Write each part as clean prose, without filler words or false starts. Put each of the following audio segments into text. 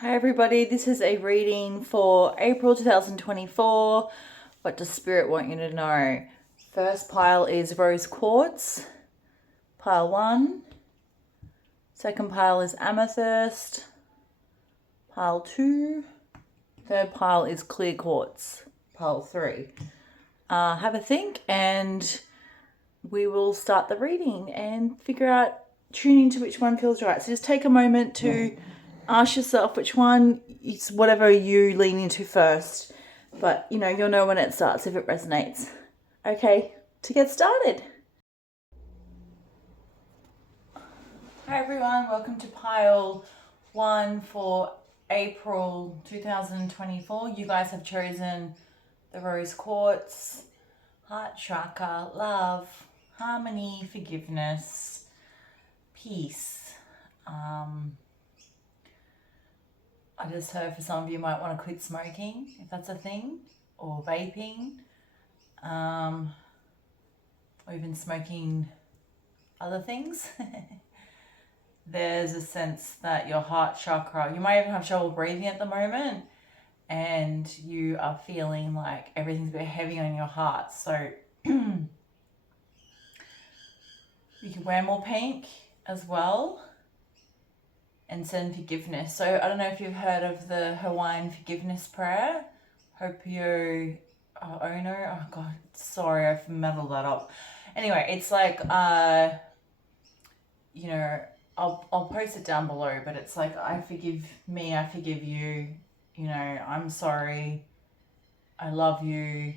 Hi everybody, this is a reading for April 2024. What does Spirit want you to know? First pile is Rose Quartz, pile 1. Second pile is Amethyst, pile 2. Third pile is Clear Quartz, pile 3. Have a think and we will start the reading and figure out, tune into which one feels right. So just take a moment to ask yourself which one is whatever you lean into first. But, you'll know when it starts if it resonates. Okay, to get started. Hi everyone, welcome to pile 1 for April 2024. You guys have chosen the Rose Quartz, Heart Chakra, love, harmony, forgiveness, peace. I just heard for some of you might want to quit smoking, if that's a thing, or vaping, or even smoking other things. There's a sense that your heart chakra, you might even have trouble breathing at the moment, and you are feeling like everything's a bit heavy on your heart. So you can wear more pink as well and send forgiveness. So I don't know if you've heard of the Hawaiian forgiveness prayer. Hopio Ono. Oh God, sorry, I've muddled that up. Anyway, it's like I'll post it down below, but it's like, I forgive me, I forgive you, I'm sorry, I love you,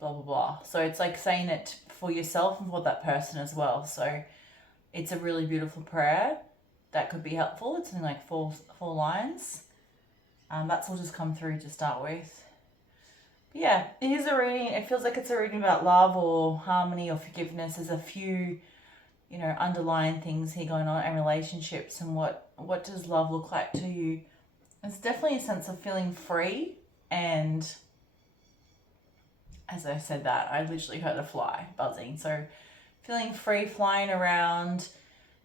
blah blah blah. So it's like saying it for yourself and for that person as well. So it's a really beautiful prayer that could be helpful. It's in like four lines. That's all just come through to start with. But yeah, it is a reading. It feels like it's a reading about love or harmony or forgiveness. There's a few, underlying things here going on in relationships, and what does love look like to you? It's definitely a sense of feeling free, and as I said that, I literally heard a fly buzzing. So feeling free, flying around.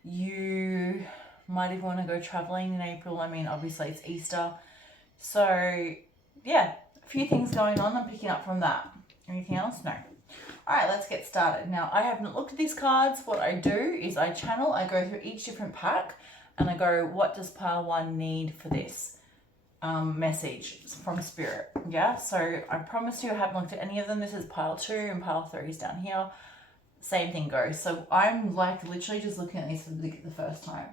You might even want to go traveling in April. I mean, obviously it's Easter. So yeah, a few things going on. I'm picking up from that. Anything else? No. All right, let's get started. Now, I haven't looked at these cards. What I do is I channel, I go through each different pack, and I go, what does pile 1 need for this message from Spirit? Yeah, so I promise you I haven't looked at any of them. This is pile 2 and pile 3 is down here. Same thing goes. So I'm like literally just looking at these for the first time.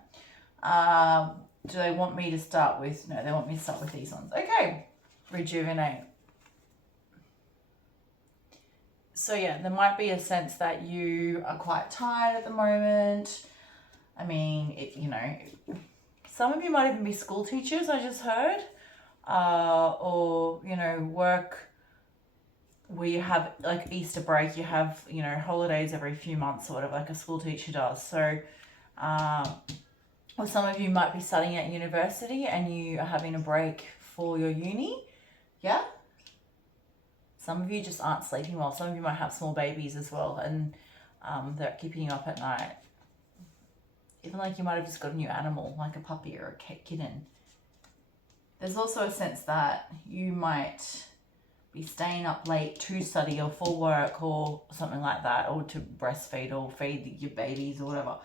Do they want me to start with? No, they want me to start with these ones. Okay, rejuvenate. So yeah, there might be a sense that you are quite tired at the moment. I mean, some of you might even be school teachers, I just heard, or work where you have like Easter break, you have holidays every few months or whatever, like a school teacher does. So or some of you might be studying at university and you are having a break for your uni. Yeah, some of you just aren't sleeping well. Some of you might have small babies as well, and they're keeping you up at night. Even like you might have just got a new animal, like a puppy or a kitten. There's also a sense that you might be staying up late to study or for work or something like that, or to breastfeed or feed your babies or whatever.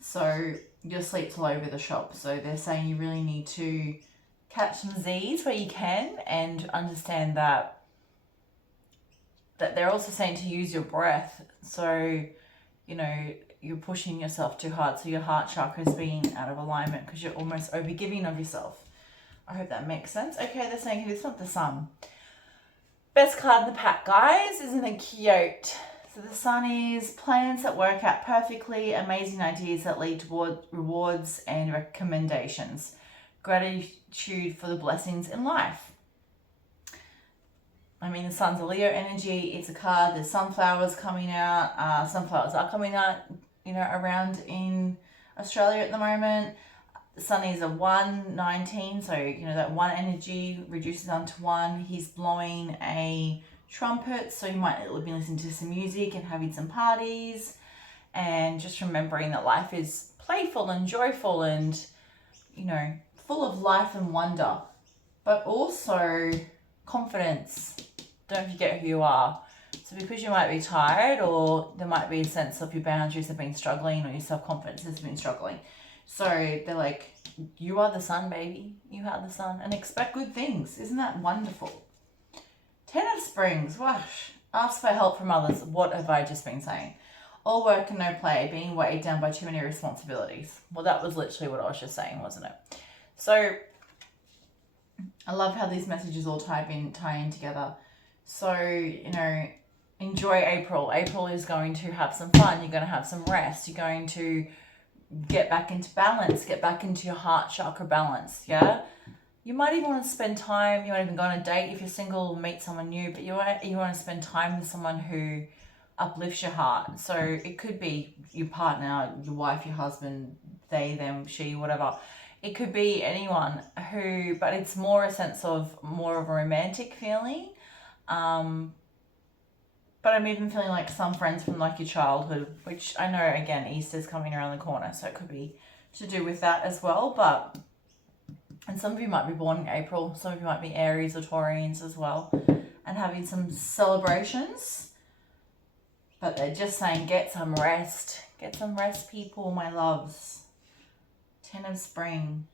So your sleep's all over the shop. So they're saying you really need to catch some Z's where you can, and understand that they're also saying to use your breath. So, you're pushing yourself too hard. So your heart chakra is being out of alignment because you're almost overgiving of yourself. I hope that makes sense. Okay, they're saying it's not the sun. Best card in the pack, guys, isn't it cute? So the sun is plans that work out perfectly, amazing ideas that lead toward rewards and recommendations, gratitude for the blessings in life. I mean, the sun's a Leo energy. It's a card. There's sunflowers coming out. Sunflowers are coming out, around in Australia at the moment. The sun is a 119, so that 1 energy reduces down to 1. He's blowing a trumpet, so you might be listening to some music and having some parties, and just remembering that life is playful and joyful and full of life and wonder, but also confidence. Don't forget who you are. So because you might be tired, or there might be a sense of your boundaries have been struggling, or your self-confidence has been struggling. So they're like, you are the sun, baby. You are the sun. And expect good things. Isn't that wonderful? 10 of Springs. Wash. Ask for help from others. What have I just been saying? All work and no play. Being weighed down by too many responsibilities. Well, that was literally what I was just saying, wasn't it? So I love how these messages all tie in together. So, you know, enjoy April. April is going to have some fun. You're going to have some rest. You're going to get back into balance. Get back into your heart chakra balance. Yeah? You might even want to spend time. You might even go on a date if you're single, meet someone new. But you want to spend time with someone who uplifts your heart. So it could be your partner, your wife, your husband, they, them, she, whatever. It could be anyone who, but it's more a sense of more of a romantic feeling. But I'm even feeling like some friends from like your childhood, which I know, again, Easter's coming around the corner, so it could be to do with that as well. But, and some of you might be born in April, some of you might be Aries or Taurians as well, and having some celebrations. But they're just saying, get some rest. Get some rest, people, my loves. 10 of Spring.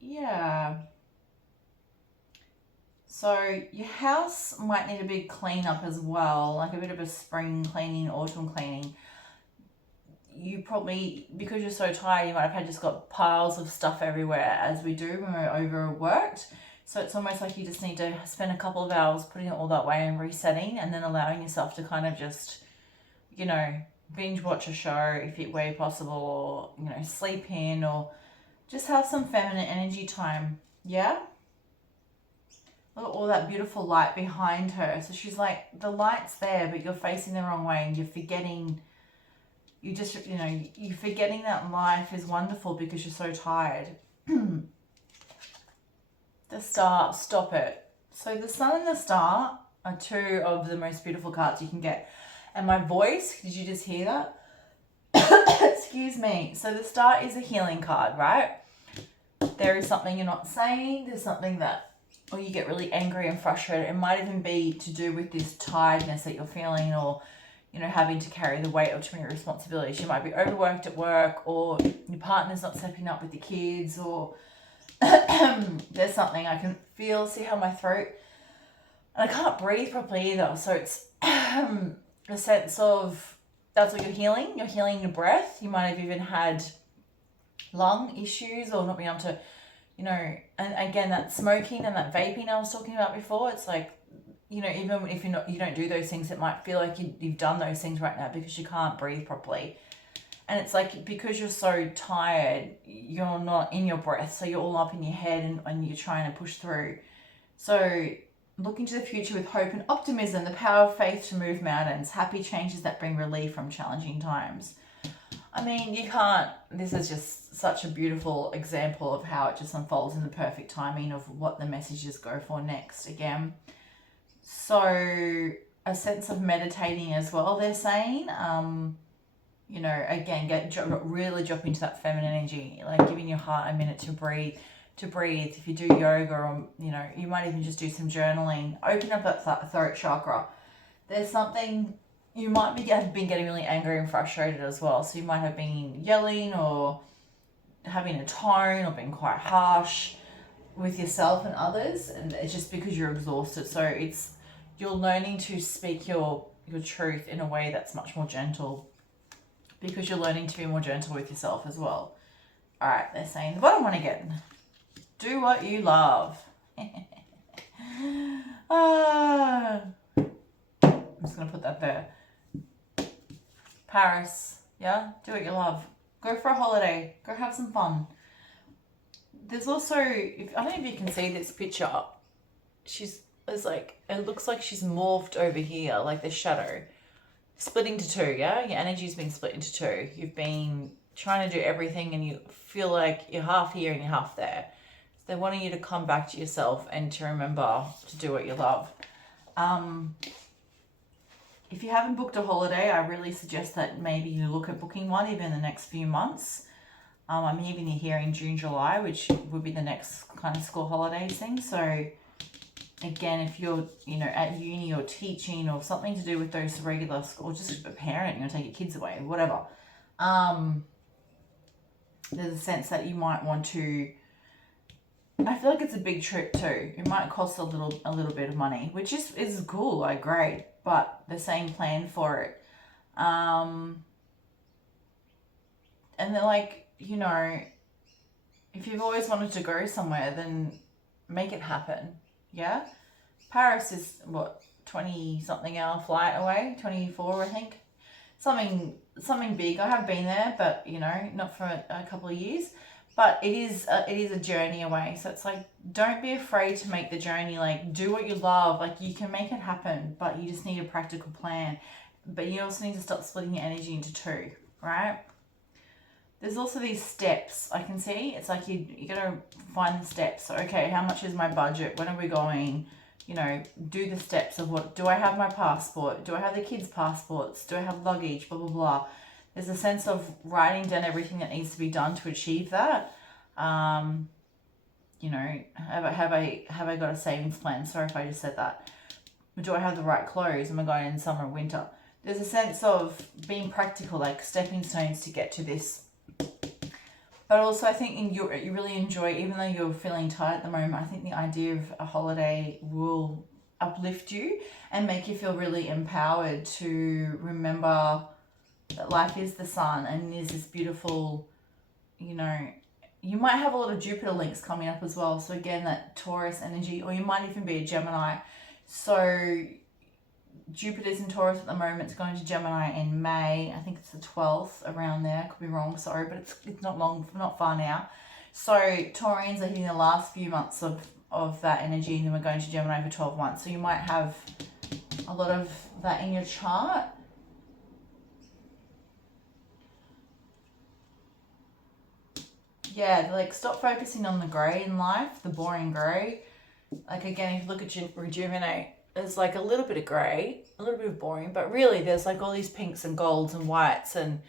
Yeah. So your house might need a big clean up as well, like a bit of a spring cleaning, autumn cleaning. You probably, because you're so tired, you might have just got piles of stuff everywhere, as we do when we're overworked. So it's almost like you just need to spend a couple of hours putting it all that way and resetting, and then allowing yourself to kind of just, you know, binge watch a show where possible, or, you know, sleep in, or just have some feminine energy time. Yeah? Look at all that beautiful light behind her. So she's like, the light's there, but you're facing the wrong way, and you're forgetting, you're forgetting that life is wonderful because you're so tired. The Star, stop it. So the Sun and the Star are two of the most beautiful cards you can get. And my voice, did you just hear that? Excuse me. So the Star is a healing card, right? There is something you're not saying. There's something that, or you get really angry and frustrated. It might even be to do with this tiredness that you're feeling, or, you know, having to carry the weight of too many responsibilities. You might be overworked at work, or your partner's not stepping up with the kids, or there's something I can feel. See how my throat, and I can't breathe properly either. So it's a sense of, that's what you're healing. You're healing your breath. You might have even had lung issues, or not being able to, you know, and again, that smoking and that vaping I was talking about before, it's like, you know, even if you don't do those things, it might feel like you've done those things right now because you can't breathe properly. And it's like, because you're so tired, you're not in your breath, so you're all up in your head, and you're trying to push through. So look into the future with hope and optimism, the power of faith to move mountains, happy changes that bring relief from challenging times. I mean, you can't, this is just such a beautiful example of how it just unfolds in the perfect timing of what the messages go for next again. So a sense of meditating as well, they're saying. You know, again, really drop into that feminine energy, like giving your heart a minute to breathe. If you do yoga, or, you know, you might even just do some journaling. Open up that throat chakra. There's something, you might have been getting really angry and frustrated as well. So you might have been yelling, or having a tone, or being quite harsh with yourself and others. And it's just because you're exhausted. So you're learning to speak your truth in a way that's much more gentle, because you're learning to be more gentle with yourself as well. All right, they're saying the bottom one again. Do what you love. I'm just going to put that there. Paris, yeah? Do what you love. Go for a holiday. Go have some fun. There's also, I don't know if you can see this picture. It looks like she's morphed over here, like the shadow. Split into two, yeah? Your energy's been split into two. You've been trying to do everything, and you feel like you're half here and you're half there. So they're wanting you to come back to yourself and to remember to do what you love. If you haven't booked a holiday, I really suggest that maybe you look at booking one even in the next few months. I'm even here in June, July, which would be the next kind of school holidays thing. So again, if you're, you know, at uni or teaching or something to do with those regular school, or just a parent, you know, take your kids away, whatever. There's a sense that you might want to, I feel like it's a big trip too. It might cost a little bit of money, which is cool, like great, but the same plan for it. And they're like, you know, if you've always wanted to go somewhere, then make it happen. Yeah. Paris is what, 20 something hour flight away, 24, I think. Something big. I have been there, but you know, not for a couple of years. But it is a journey away. So it's like, don't be afraid to make the journey. Like, do what you love. Like, you can make it happen, but you just need a practical plan. But you also need to stop splitting your energy into two, right? There's also these steps I can see. It's like you got to find the steps. So, okay, how much is my budget? When are we going? You know, do the steps of what, do I have my passport? Do I have the kids' passports? Do I have luggage? Blah, blah, blah. There's a sense of writing down everything that needs to be done to achieve that. You know, have I got a savings plan? Sorry if I just said that. Do I have the right clothes? Am I going in summer or winter? There's a sense of being practical, like stepping stones to get to this. But also I think you really enjoy, even though you're feeling tired at the moment, I think the idea of a holiday will uplift you and make you feel really empowered to remember that life is the sun and is this beautiful, you know, you might have a lot of Jupiter links coming up as well. So again, that Taurus energy, or you might even be a Gemini. So Jupiter's in Taurus at the moment. It's going to Gemini in May. I think it's the 12th, around there. Could be wrong, sorry, but it's not far now. So Taurians are hitting the last few months of that energy, and then we're going to Gemini for 12 months. So you might have a lot of that in your chart. Yeah, like stop focusing on the grey in life, the boring grey. Like again, if you look at Rejuvenate, there's like a little bit of grey, a little bit of boring, but really there's like all these pinks and golds and whites and,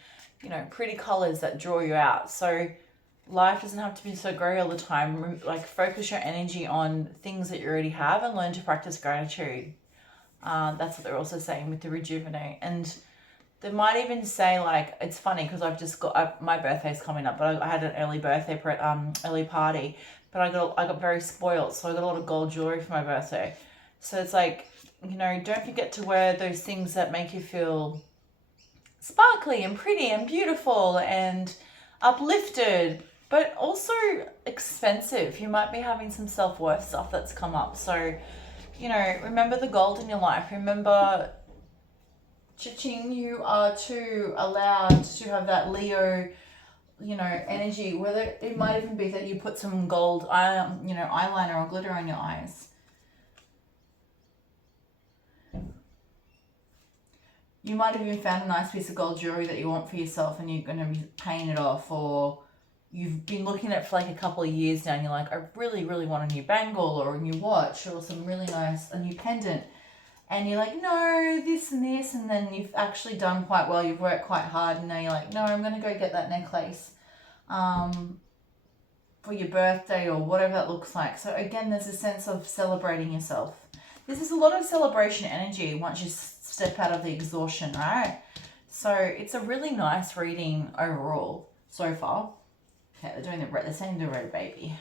you know, pretty colours that draw you out. So life doesn't have to be so grey all the time. Like focus your energy on things that you already have and learn to practice gratitude. That's what they're also saying with the Rejuvenate. And they might even say, like, it's funny because I've just got, my birthday's coming up, but I had an early birthday, early party, but I got very spoiled, so I got a lot of gold jewelry for my birthday. So it's like, you know, don't forget to wear those things that make you feel sparkly and pretty and beautiful and uplifted, but also expensive. You might be having some self-worth stuff that's come up. So, you know, remember the gold in your life. Remember, Cha-ching, you are too allowed to have that Leo, you know, energy. Whether it might even be that you put some gold, you know, eyeliner or glitter on your eyes. You might have even found a nice piece of gold jewelry that you want for yourself and you're going to be paying it off, or you've been looking at it for like a couple of years now and you're like, I really, really want a new bangle or a new watch or some really nice, a new pendant. And you're like, no, this and this, and then you've actually done quite well. You've worked quite hard, and now you're like, no, I'm going to go get that necklace for your birthday or whatever that looks like. So again, there's a sense of celebrating yourself. This is a lot of celebration energy once you step out of the exhaustion, right? So it's a really nice reading overall so far. Okay, they're saying the red baby.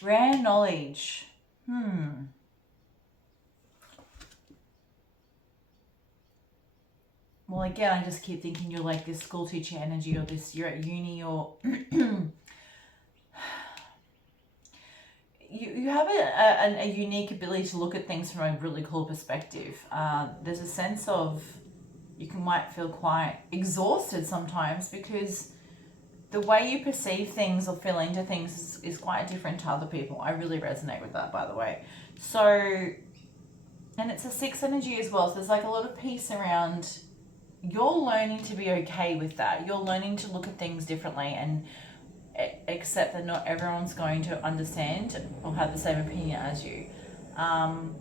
Rare knowledge. Well, again, I just keep thinking you're like this school teacher energy, or this, you're at uni, or you have a unique ability to look at things from a really cool perspective. There's a sense of, might feel quite exhausted sometimes because the way you perceive things or feel into things is quite different to other people. I really resonate with that, by the way. So, and it's a 6 energy as well. So there's like a lot of peace around. You're learning to be okay with that. You're learning to look at things differently and accept that not everyone's going to understand or have the same opinion as you. And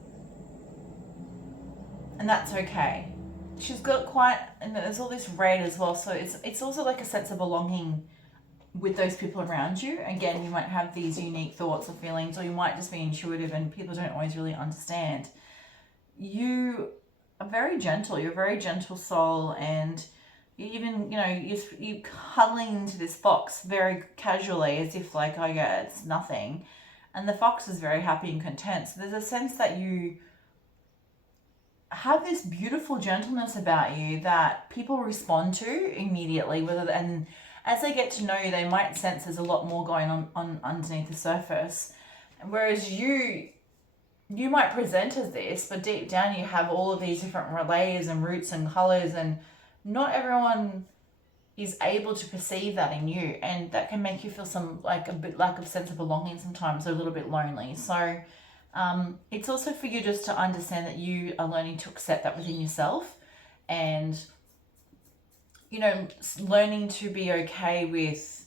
that's okay. she's got quite, and there's all this red as well, so it's also like a sense of belonging with those people around you. Again, you might have these unique thoughts or feelings, or you might just be intuitive and people don't always really understand. You are very gentle. You're a very gentle soul, and you even, you cuddling into this fox very casually as if like, oh yeah, it's nothing. And the fox is very happy and content. So there's a sense that you have this beautiful gentleness about you that people respond to immediately, and as they get to know you, they might sense there's a lot more going on underneath the surface. Whereas you might present as this, but deep down you have all of these different layers and roots and colors, and not everyone is able to perceive that in you, and that can make you feel some like a bit lack of sense of belonging sometimes, or a little bit lonely. So it's also for you just to understand that you are learning to accept that within yourself, and learning to be okay with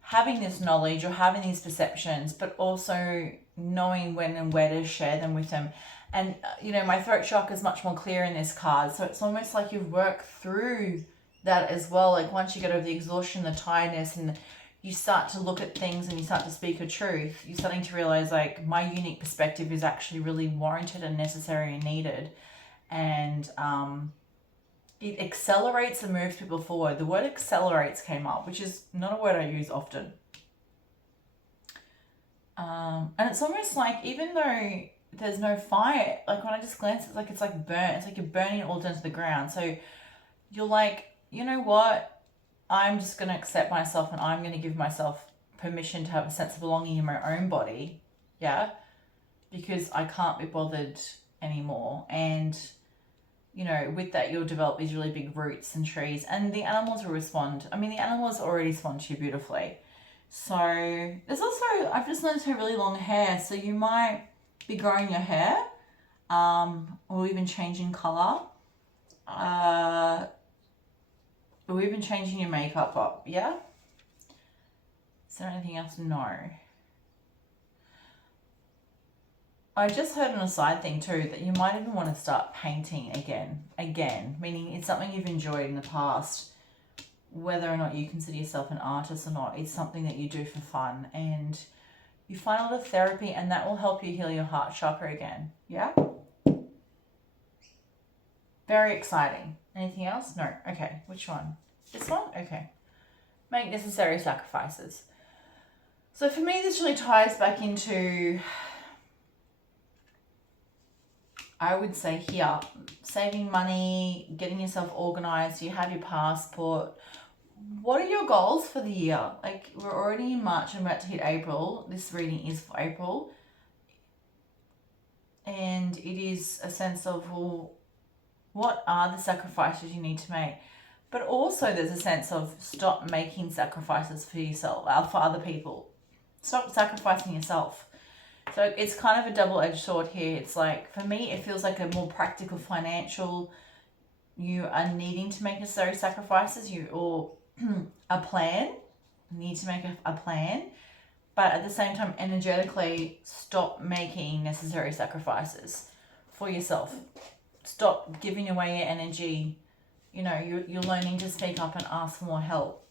having this knowledge or having these perceptions, but also knowing when and where to share them with them. And my throat chakra is much more clear in this card, so it's almost like you've worked through that as well. Like once you get over the exhaustion, the tiredness, and you start to look at things and you start to speak a truth, you're starting to realize like my unique perspective is actually really warranted and necessary and needed. And it accelerates and moves people forward. The word accelerates came up, which is not a word I use often. And it's almost like, even though there's no fire, like when I just glance, it's like burnt. It's like you're burning it all down to the ground. So you're like, you know what? I'm just going to accept myself, and I'm going to give myself permission to have a sense of belonging in my own body. Yeah. Because I can't be bothered anymore. And, with that, you'll develop these really big roots and trees, and the animals will respond. I mean, the animals already respond to you beautifully. So there's also, I've just noticed her really long hair. So you might be growing your hair, or even changing color. Or even changing your makeup up, yeah? Is there anything else? No. I just heard an aside thing too, that you might even want to start painting again, meaning it's something you've enjoyed in the past. Whether or not you consider yourself an artist or not, it's something that you do for fun, and you find a lot of therapy, and that will help you heal your heart chakra again, yeah? Very exciting. Anything else? No. Okay. Which one? This one? Okay. Make necessary sacrifices. So for me, this really ties back into, I would say here, saving money, getting yourself organized. You have your passport. What are your goals for the year? Like, we're already in March and about to hit April. This reading is for April. And it is a sense of, well, what are the sacrifices you need to make? But also there's a sense of stop making sacrifices for yourself, for other people. Stop sacrificing yourself. So it's kind of a double-edged sword here. It's like, for me, it feels like a more practical financial, you are needing to make necessary sacrifices, or a plan, you need to make a plan. But at the same time, energetically, stop making necessary sacrifices for yourself. Stop giving away your energy. You're learning to speak up and ask for more help.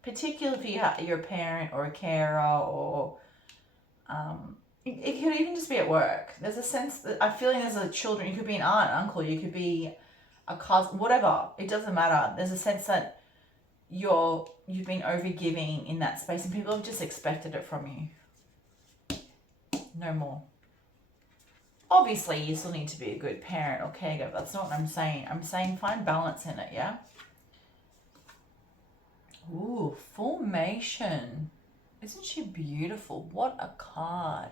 Particularly if you're a parent or a carer, or it could even just be at work. There's a sense that I feel like there's a children. You could be an aunt, uncle. You could be a cousin, whatever. It doesn't matter. There's a sense that you've been overgiving in that space, and people have just expected it from you. No more. Obviously, you still need to be a good parent or caregiver. That's not what I'm saying. I'm saying find balance in it, yeah? Ooh, formation. Isn't she beautiful? What a card.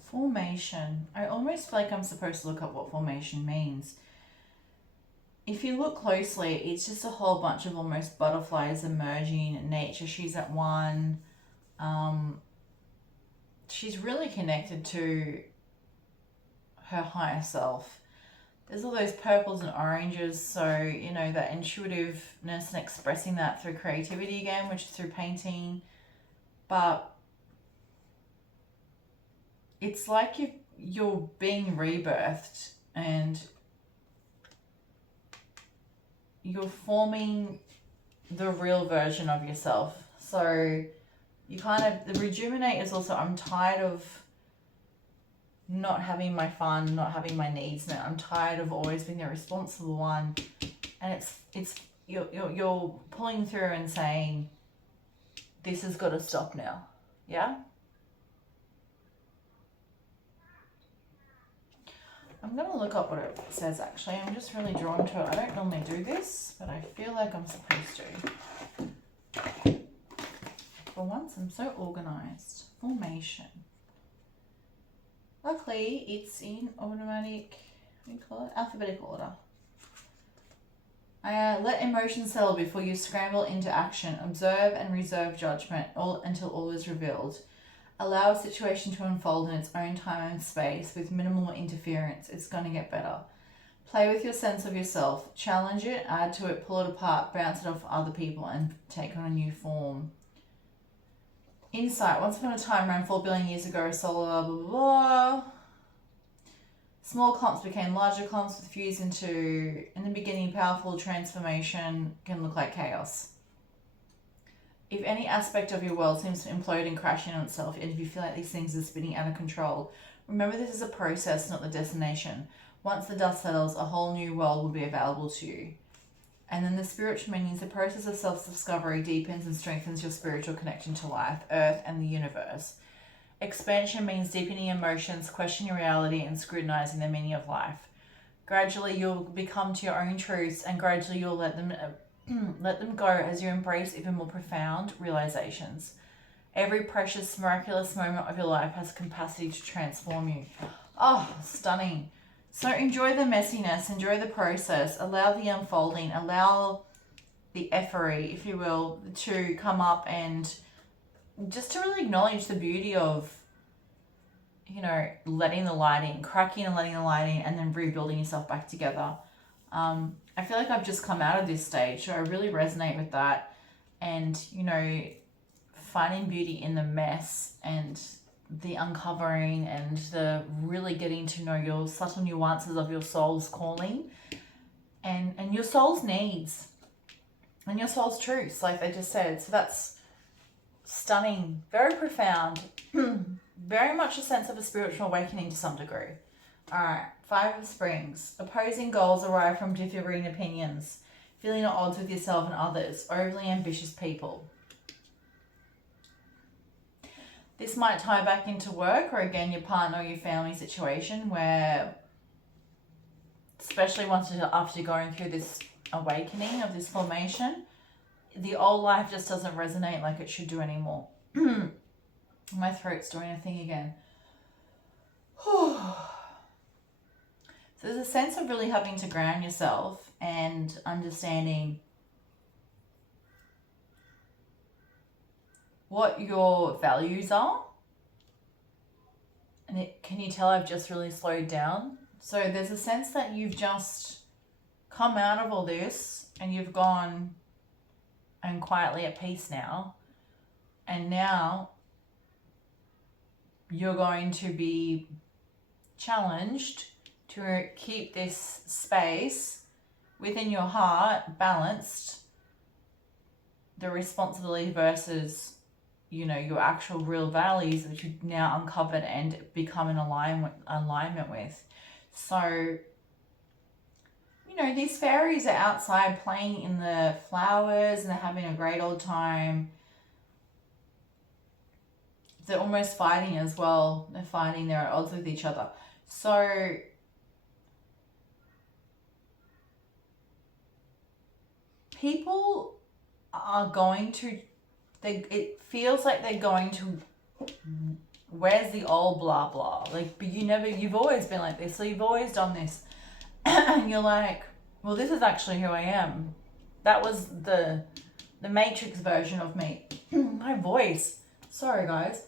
Formation. I almost feel like I'm supposed to look up what formation means. If you look closely, it's just a whole bunch of almost butterflies emerging in nature. She's at one. She's really connected to her higher self. There's all those purples and oranges, so, that intuitiveness and expressing that through creativity again, which is through painting. But it's like you're being rebirthed and you're forming the real version of yourself. So you kind of, the rejuvenate is also, I'm tired of not having my fun, not having my needs met. I'm tired of always being the responsible one. And it's you're pulling through and saying, this has got to stop now. Yeah? I'm going to look up what it says actually. I'm just really drawn to it. I don't normally do this, but I feel like I'm supposed to. For once, I'm so organized. Formation. Luckily, it's in automatic, what do you call it? Alphabetical order. Let emotions settle before you scramble into action. Observe and reserve judgment until all is revealed. Allow a situation to unfold in its own time and space with minimal interference. It's going to get better. Play with your sense of yourself. Challenge it, add to it, pull it apart, bounce it off other people, and take on a new form. Insight. Once upon a time, around 4 billion years ago, solar blah, blah, blah. Small clumps became larger clumps with fused into, in the beginning, powerful transformation can look like chaos. If any aspect of your world seems to implode and crash in on itself, and if you feel like these things are spinning out of control, remember this is a process, not the destination. Once the dust settles, a whole new world will be available to you. And then the spiritual meanings, the process of self-discovery deepens and strengthens your spiritual connection to life, earth, and the universe. Expansion means deepening emotions, questioning reality, and scrutinizing the meaning of life. Gradually, you'll become to your own truths, and gradually you'll let them go as you embrace even more profound realizations. Every precious, miraculous moment of your life has capacity to transform you. Oh, stunning. So enjoy the messiness, enjoy the process, allow the unfolding, allow the effery, if you will, to come up, and just to really acknowledge the beauty of, you know, letting the light in, cracking and letting the light in, and then rebuilding yourself back together. I feel like I've just come out of this stage, so I really resonate with that. And, you know, finding beauty in the mess and the uncovering and the really getting to know your subtle nuances of your soul's calling and your soul's needs and your soul's truths, like I just said. So that's stunning, very profound, very much a sense of a spiritual awakening to some degree. All right, 5 of Springs. Opposing goals arrive from differing opinions, feeling at odds with yourself and others, overly ambitious people. This might tie back into work or, again, your partner or your family situation where, especially after going through this awakening of this formation, the old life just doesn't resonate like it should do anymore. My throat's doing a thing again. So there's a sense of really having to ground yourself and understanding what your values are. And can you tell I've just really slowed down? So there's a sense that you've just come out of all this and you've gone and quietly at peace now. And now you're going to be challenged to keep this space within your heart balanced, the responsibility versus, you know, your actual real values, which you've now uncovered and become in alignment with. So, you know, these fairies are outside playing in the flowers and they're having a great old time. They're almost fighting as well. They're fighting, they're at odds with each other. So people are going to, it feels like they're going to, where's the old blah blah? Like, but you've always been like this, so you've always done this. And you're like, well, this is actually who I am. That was the Matrix version of me. My voice. Sorry, guys.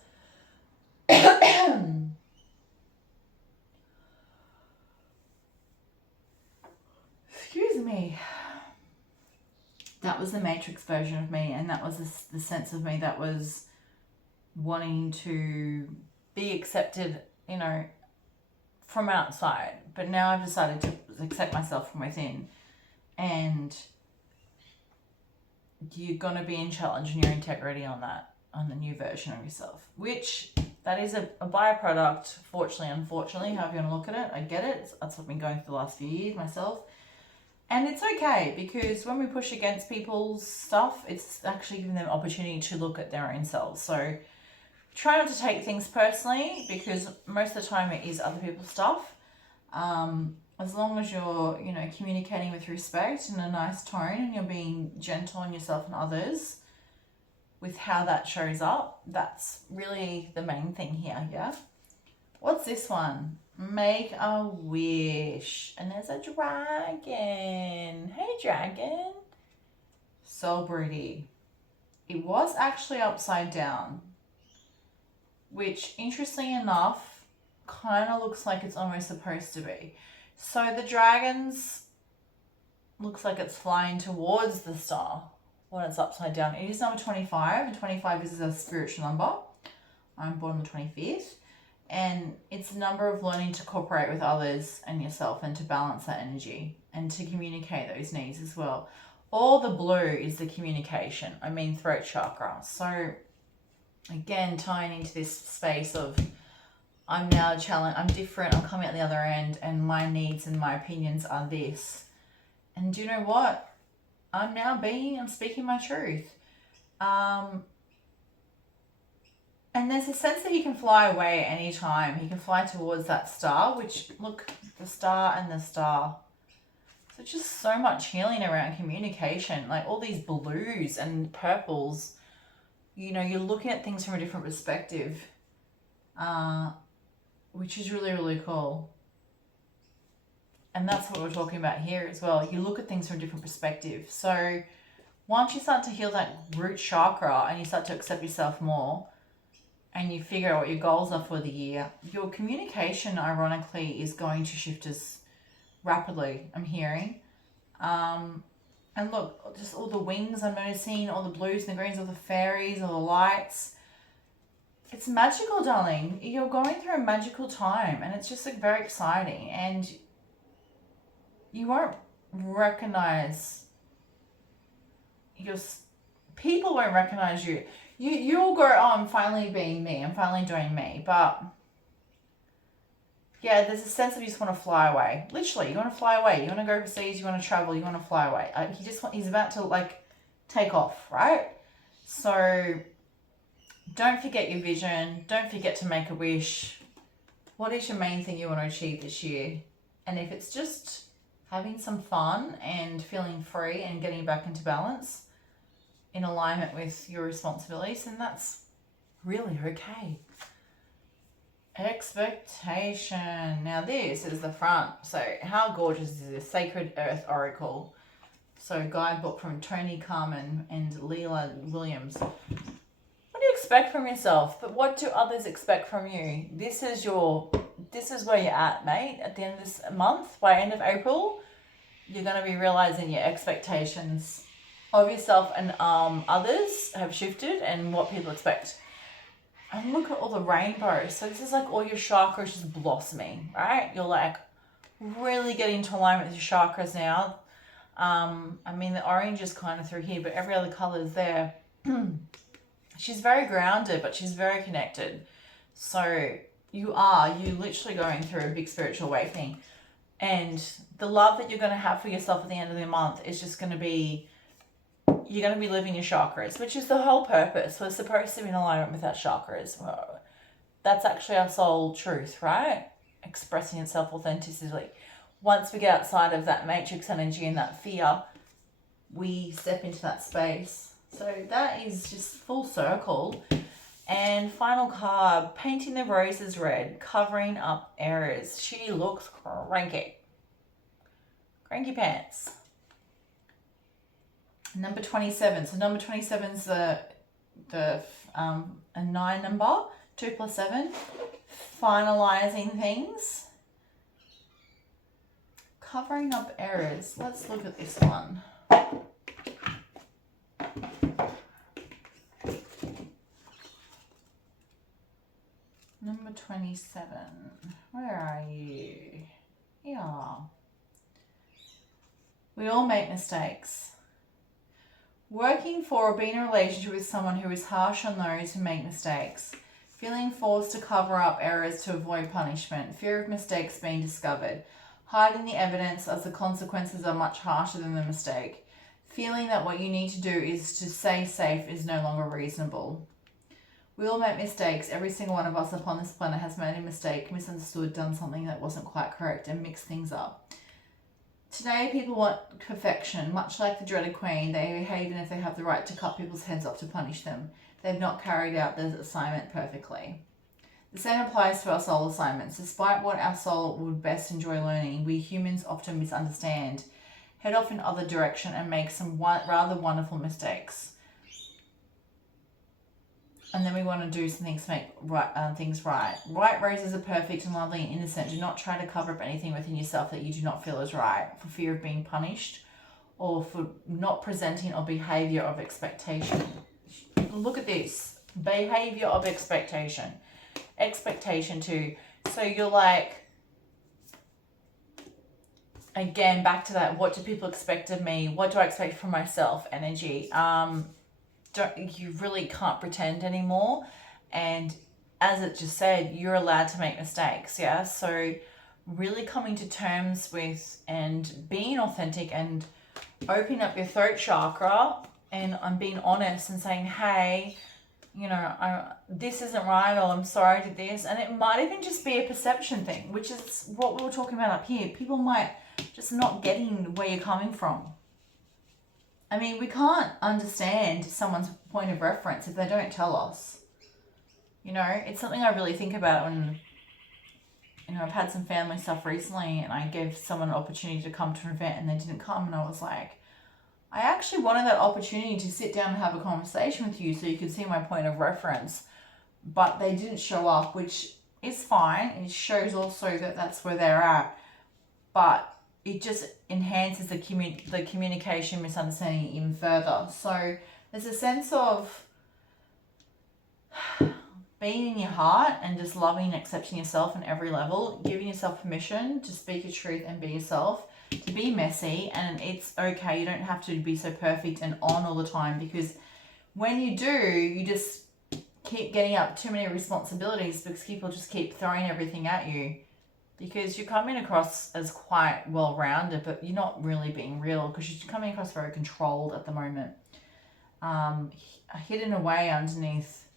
Excuse me. That was the Matrix version of me, and that was the sense of me that was wanting to be accepted, you know, from outside, but now I've decided to accept myself from within, and you're going to be in challenge in your integrity on that, on the new version of yourself, which that is a byproduct, fortunately, unfortunately, however you want to look at it. I get it. That's what I've been going through the last few years myself. And it's okay, because when we push against people's stuff, it's actually giving them opportunity to look at their own selves. So try not to take things personally, because most of the time it is other people's stuff. As long as you're, you know, communicating with respect and a nice tone, and you're being gentle on yourself and others with how that shows up, that's really the main thing here, yeah? What's this one? Make a wish. And there's a dragon. Hey, dragon. So pretty. It was actually upside down, which, interestingly enough, kind of looks like it's almost supposed to be. So the dragons looks like it's flying towards the star when it's upside down. It is number 25, and 25 is a spiritual number. I'm born on the 25th. And it's a number of learning to cooperate with others and yourself, and to balance that energy and to communicate those needs as well. All the blue is the communication. I mean, throat chakra. So again, tying into this space of I'm now challenged, I'm different, I'm coming out the other end, and my needs and my opinions are this. And do you know what? I'm speaking my truth. And there's a sense that he can fly away at any time. He can fly towards that star, which, look, the star and the star. So just so much healing around communication, like all these blues and purples. You know, you're looking at things from a different perspective, which is really, really cool. And that's what we're talking about here as well. You look at things from a different perspective. So once you start to heal that root chakra and you start to accept yourself more, and you figure out what your goals are for the year, your communication, ironically, is going to shift as rapidly, I'm hearing. And look, just all the wings I'm noticing, all the blues and the greens, all the fairies, all the lights. It's magical, darling. You're going through a magical time, and it's just like very exciting. And you won't recognize people won't recognize you. You'll go, oh, I'm finally being me. I'm finally doing me. But yeah, there's a sense of you just want to fly away. Literally, you want to fly away. You want to go overseas. You want to travel. You want to fly away. He's about to like take off, right? So don't forget your vision. Don't forget to make a wish. What is your main thing you want to achieve this year? And if it's just having some fun and feeling free and getting back into balance, in alignment with your responsibilities, then that's really okay. Expectation. Now this is the front. So how gorgeous is this? Sacred Earth Oracle. So guidebook from Tony Carmen and Leela Williams. What do you expect from yourself? But what do others expect from you? This is where you're at, mate. At the end of this month, by end of April, you're going to be realizing your expectations of yourself and others have shifted, and what people expect. And look at all the rainbows. So this is like all your chakras just blossoming, right? You're like really getting into alignment with your chakras now. I mean, the orange is kind of through here, but every other color is there. She's very grounded, but she's very connected. So you literally going through a big spiritual awakening. And the love that you're going to have for yourself at the end of the month is just going to be, you're going to be living your chakras, which is the whole purpose. We're supposed to be in alignment with our chakras. That's actually our soul truth, right? Expressing itself authentically. Once we get outside of that matrix energy and that fear, we step into that space. So that is just full circle. And final card, painting the roses red, covering up errors. She looks cranky. Cranky pants. Number 27. So number 27 is a 9 number. 2 plus 7. Finalizing things. Covering up errors. Let's look at this one. Number 27. Where are you? Yeah. We all make mistakes. Working for or being in a relationship with someone who is harsh on those who make mistakes. Feeling forced to cover up errors to avoid punishment. Fear of mistakes being discovered. Hiding the evidence as the consequences are much harsher than the mistake. Feeling that what you need to do is to stay safe is no longer reasonable. We all make mistakes. Every single one of us upon this planet has made a mistake, misunderstood, done something that wasn't quite correct, and mixed things up. Today, people want perfection. Much like the dreaded queen, they behave as if they have the right to cut people's heads off to punish them. They've not carried out their assignment perfectly. The same applies to our soul assignments. Despite what our soul would best enjoy learning, we humans often misunderstand, head off in other direction, and make some rather wonderful mistakes. And then we want to do some things to make things right. Right roses are perfect and lovely and innocent. Do not try to cover up anything within yourself that you do not feel is right, for fear of being punished or for not presenting or behavior of expectation. Look at this. Behavior of expectation. Expectation too. So you're like, again, back to that, what do people expect of me? What do I expect from myself? Energy. You really can't pretend anymore. And as it just said, you're allowed to make mistakes. Yeah. So really coming to terms with and being authentic and opening up your throat chakra and being honest and saying, hey, you know, this isn't right, or I'm sorry I did this. And it might even just be a perception thing, which is what we were talking about up here. People might just not getting where you're coming from. I mean, we can't understand someone's point of reference if they don't tell us. You know, it's something I really think about when, you know, I've had some family stuff recently and I gave someone an opportunity to come to an event and they didn't come, and I was like, I actually wanted that opportunity to sit down and have a conversation with you so you could see my point of reference, but they didn't show up, which is fine. It shows also that that's where they're at, but it just enhances the communication misunderstanding even further. So there's a sense of being in your heart and just loving and accepting yourself on every level, giving yourself permission to speak your truth and be yourself, to be messy, and it's okay. You don't have to be so perfect and on all the time, because when you do, you just keep getting up too many responsibilities because people just keep throwing everything at you. Because you're coming across as quite well-rounded, but you're not really being real because you're coming across very controlled at the moment. Hidden away underneath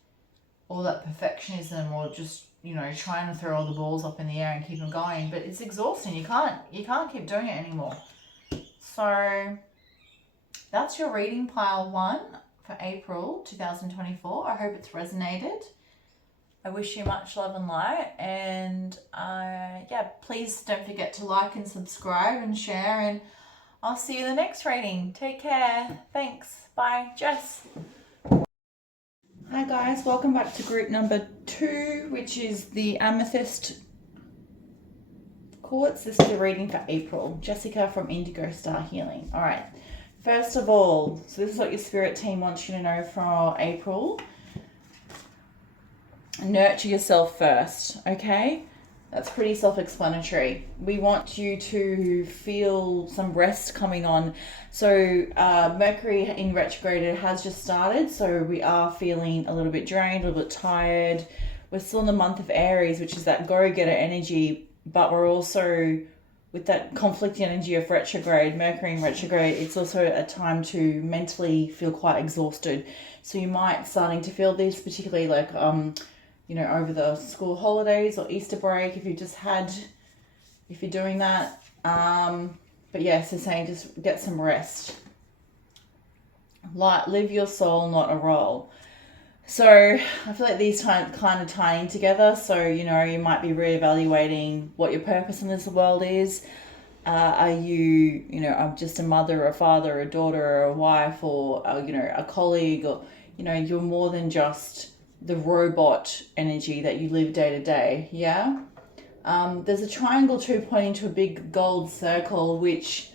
all that perfectionism, or just, you know, trying to throw all the balls up in the air and keep them going. But it's exhausting. You can't keep doing it anymore. So that's your reading pile 1 for April 2024. I hope it's resonated. I wish you much love and light, and please don't forget to like and subscribe and share, and I'll see you in the next reading. Take care. Thanks. Bye. Jess. Hi guys, welcome back to group number 2, which is the Amethyst Quartz. This is a reading for April. Jessica from Indigo Star Healing. All right. First of all, so this is what your spirit team wants you to know for April. Nurture yourself first, okay? That's pretty self-explanatory. We want you to feel some rest coming on. So Mercury in retrograde has just started, so we are feeling a little bit drained, a little bit tired. We're still in the month of Aries, which is that go-getter energy, but we're also with that conflicting energy of retrograde, Mercury in retrograde. It's also a time to mentally feel quite exhausted. So you might starting to feel this, particularly like you know, over the school holidays or Easter break, if you're doing that. But yeah, so saying just get some rest. Live your soul, not a role. So I feel like these kind of tying together. So, you know, you might be reevaluating what your purpose in this world is. Are you, you know, I'm just a mother, a father, a daughter, or a wife, or, you know, a colleague, or, you know, you're more than just the robot energy that you live day to day. Yeah. There's a triangle too pointing to a big gold circle, which,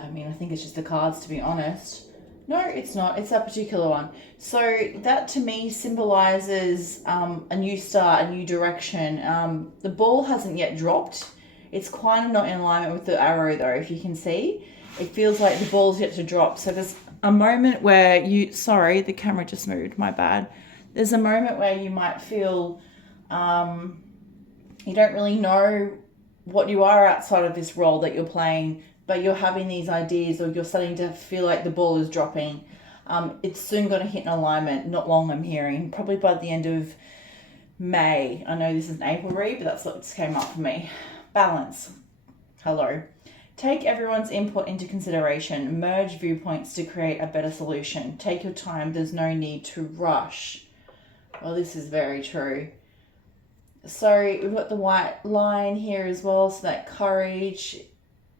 I mean, I think it's just the cards, to be honest. No, it's not. It's that particular one. So that to me symbolizes a new start, a new direction. The ball hasn't yet dropped. It's kind of not in alignment with the arrow though, if you can see. It feels like the ball's yet to drop. So there's a moment where you, sorry, the camera just moved, my bad. There's a moment where you might feel you don't really know what you are outside of this role that you're playing, but you're having these ideas, or you're starting to feel like the ball is dropping. It's soon going to hit an alignment, not long, I'm hearing, probably by the end of May. I know this is an April read, but that's what just came up for me. Balance. Hello. Take everyone's input into consideration. Merge viewpoints to create a better solution. Take your time. There's no need to rush. Well, this is very true. So we've got the white line here as well, so that courage,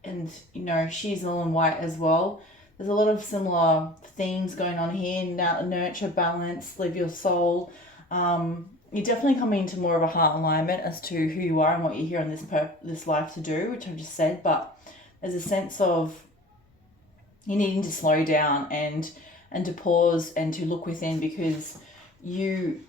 and you know, she's all in white as well. There's a lot of similar themes going on here. Now, nurture, balance, live your soul. You're definitely coming into more of a heart alignment as to who you are and what you're here on this life to do, which I've just said. But there's a sense of you needing to slow down and to pause and to look within, because you're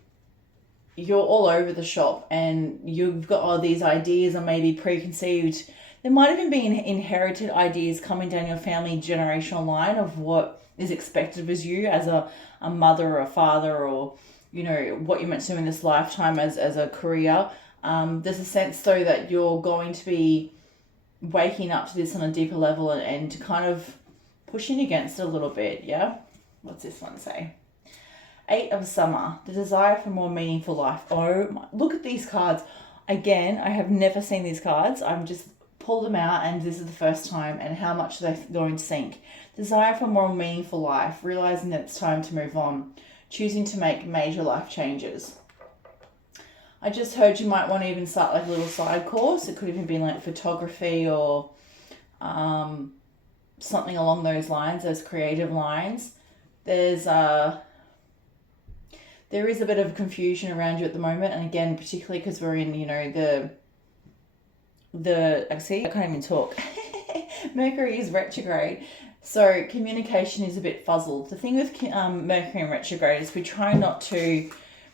all over the shop and you've got all these ideas, or maybe preconceived. There might even be inherited ideas coming down your family generational line of what is expected of you as a mother or a father, or you know what you're meant to do in this lifetime as a career. There's a sense though that you're going to be waking up to this on a deeper level and to kind of pushing against it a little bit. Yeah, what's this one say? 8 of Summer, the desire for more meaningful life. Oh my, look at these cards. Again, I have never seen these cards. I'm just pulled them out and this is the first time, and how much they're going to sink. Desire for more meaningful life, realizing that it's time to move on, choosing to make major life changes. I just heard you might want to even start like a little side course. It could even be like photography or something along those lines, those creative lines. There is a bit of confusion around you at the moment, and again, particularly because we're in, you know, I can't even talk. Mercury is retrograde, so communication is a bit fuzzled. The thing with Mercury in retrograde is we try not to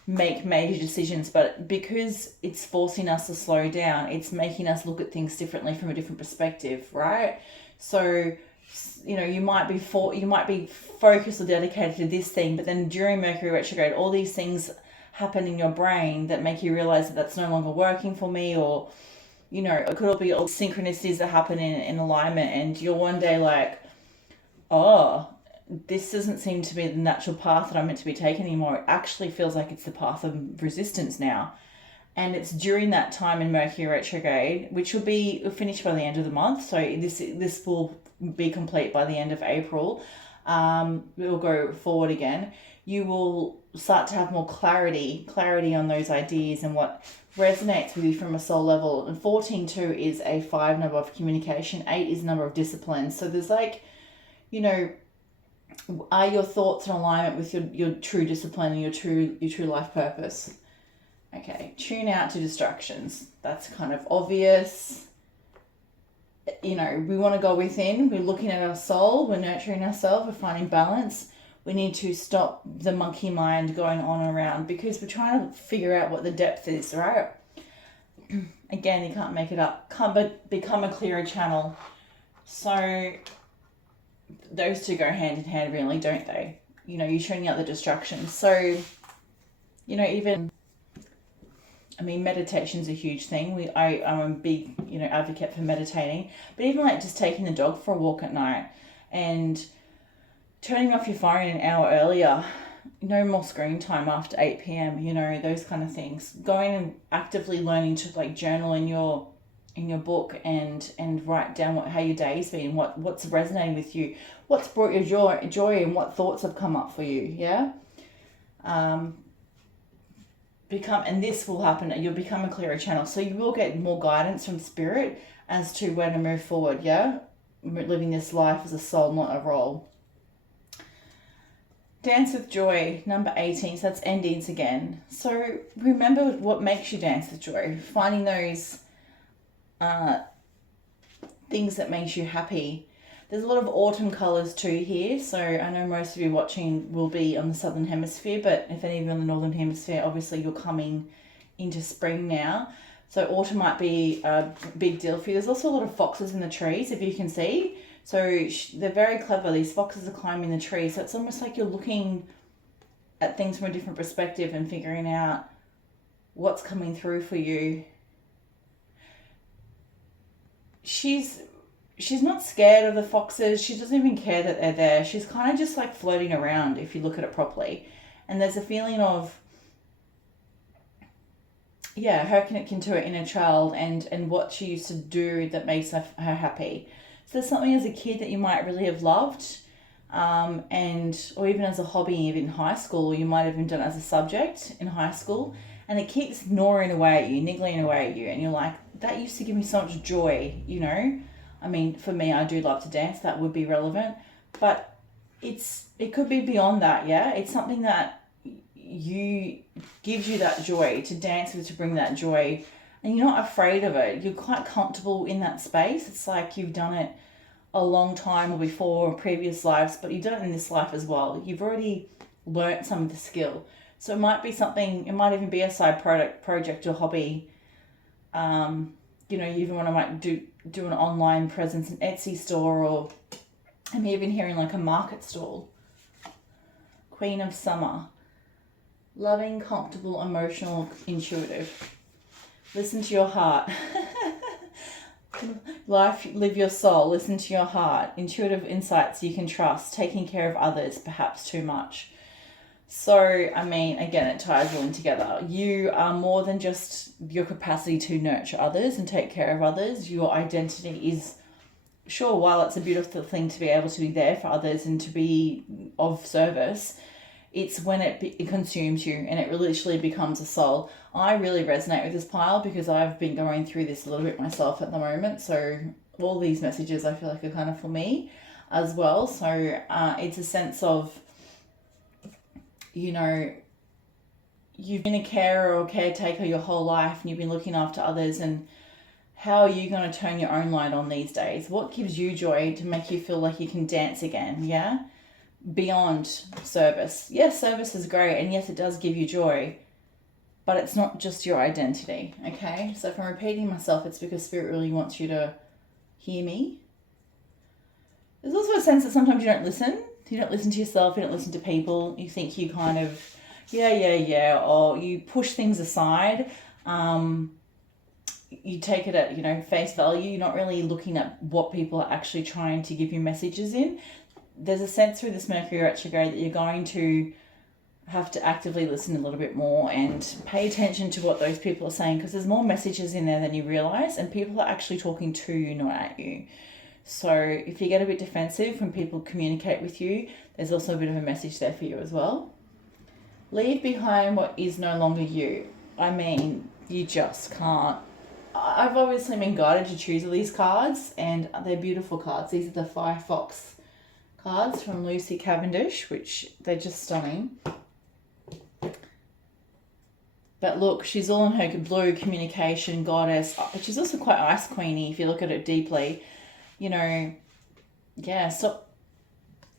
make major decisions, but because it's forcing us to slow down, it's making us look at things differently from a different perspective, right? So you know, you might be focused or dedicated to this thing, but then during Mercury retrograde, all these things happen in your brain that make you realize that that's no longer working for me, or you know, it could all be all synchronicities that happen in alignment, and you're one day like, oh, this doesn't seem to be the natural path that I'm meant to be taking anymore. It actually feels like it's the path of resistance now. And it's during that time in Mercury retrograde, which will be finished by the end of the month. So this will be complete by the end of April. We'll go forward again. You will start to have more clarity on those ideas and what resonates with you from a soul level. And 14 too is a 5 number of communication. 8 is a number of discipline. So there's like, you know, are your thoughts in alignment with your true discipline and your true life purpose? Okay, tune out to distractions. That's kind of obvious. You know, we want to go within. We're looking at our soul. We're nurturing ourselves. We're finding balance. We need to stop the monkey mind going on and around, because we're trying to figure out what the depth is, right? Again, you can't make it up. Become a clearer channel. So those two go hand in hand, really, don't they? You know, you're tuning out the distractions. So, you know, even... I mean, meditation's a huge thing. I'm a big, you know, advocate for meditating. But even like just taking the dog for a walk at night and turning off your phone an hour earlier, no more screen time after 8 p.m, you know, those kind of things. Going and actively learning to like journal in your book and write down how your day's been, what's resonating with you, what's brought you joy and what thoughts have come up for you, yeah? And this will happen, you'll become a clearer channel. So you will get more guidance from spirit as to where to move forward, yeah? Living this life as a soul, not a role. Dance with joy, number 18, so that's endings again. So remember what makes you dance with joy. Finding those things that makes you happy. There's a lot of autumn colours too here. So I know most of you watching will be on the southern hemisphere, but if any of you on the northern hemisphere, obviously you're coming into spring now. So autumn might be a big deal for you. There's also a lot of foxes in the trees, if you can see. So they're very clever. These foxes are climbing the trees. So it's almost like you're looking at things from a different perspective and figuring out what's coming through for you. She's not scared of the foxes. She doesn't even care that they're there. She's kind of just like floating around if you look at it properly. And there's a feeling of, yeah, her connecting to her inner child and what she used to do that makes her happy. So there's something as a kid that you might really have loved, or even as a hobby, even in high school, you might have even done it as a subject in high school, and it keeps gnawing away at you, niggling away at you, and you're like, that used to give me so much joy, you know? I mean, for me, I do love to dance, that would be relevant, but it could be beyond that, yeah? It's something that gives you that joy, to dance with, to bring that joy, and you're not afraid of it. You're quite comfortable in that space. It's like you've done it a long time or before in previous lives, but you've done it in this life as well. You've already learnt some of the skill. So it might be something, it might even be a side project or hobby. You know, you even want to do an online presence, an Etsy store, or I'm even hearing like a market stall. Queen of Summer. Loving, comfortable, emotional, intuitive. Listen to your heart. Live your soul. Listen to your heart. Intuitive insights you can trust. Taking care of others, perhaps too much. So, I mean, again, it ties all in together. You are more than just your capacity to nurture others and take care of others. Your identity is, sure, while it's a beautiful thing to be able to be there for others and to be of service, it's when it consumes you and it literally becomes a soul. I really resonate with this pile because I've been going through this a little bit myself at the moment. So all these messages I feel like are kind of for me as well. So it's a sense of, you know, you've been a carer or caretaker your whole life and you've been looking after others, and how are you going to turn your own light on these days? What gives you joy to make you feel like you can dance again? Yeah. Beyond service. Yes, service is great, and yes, it does give you joy, but it's not just your identity, okay? So if I'm repeating myself, it's because Spirit really wants you to hear me. There's also a sense that sometimes you don't listen. You don't listen to yourself, you don't listen to people. You think you kind of, or you push things aside. You take it at, you know, face value. You're not really looking at what people are actually trying to give you messages in. There's a sense through this Mercury retrograde that you're going to have to actively listen a little bit more and pay attention to what those people are saying, because there's more messages in there than you realize, and people are actually talking to you, not at you. So if you get a bit defensive when people communicate with you, there's also a bit of a message there for you as well. Leave behind what is no longer you. I mean, you just can't. I've obviously been guided to choose these cards, and they're beautiful cards. These are the Fire Fox cards from Lucy Cavendish, which they're just stunning. But look, she's all in her blue, communication, goddess, but she's also quite ice queeny if you look at it deeply. You know, yeah, so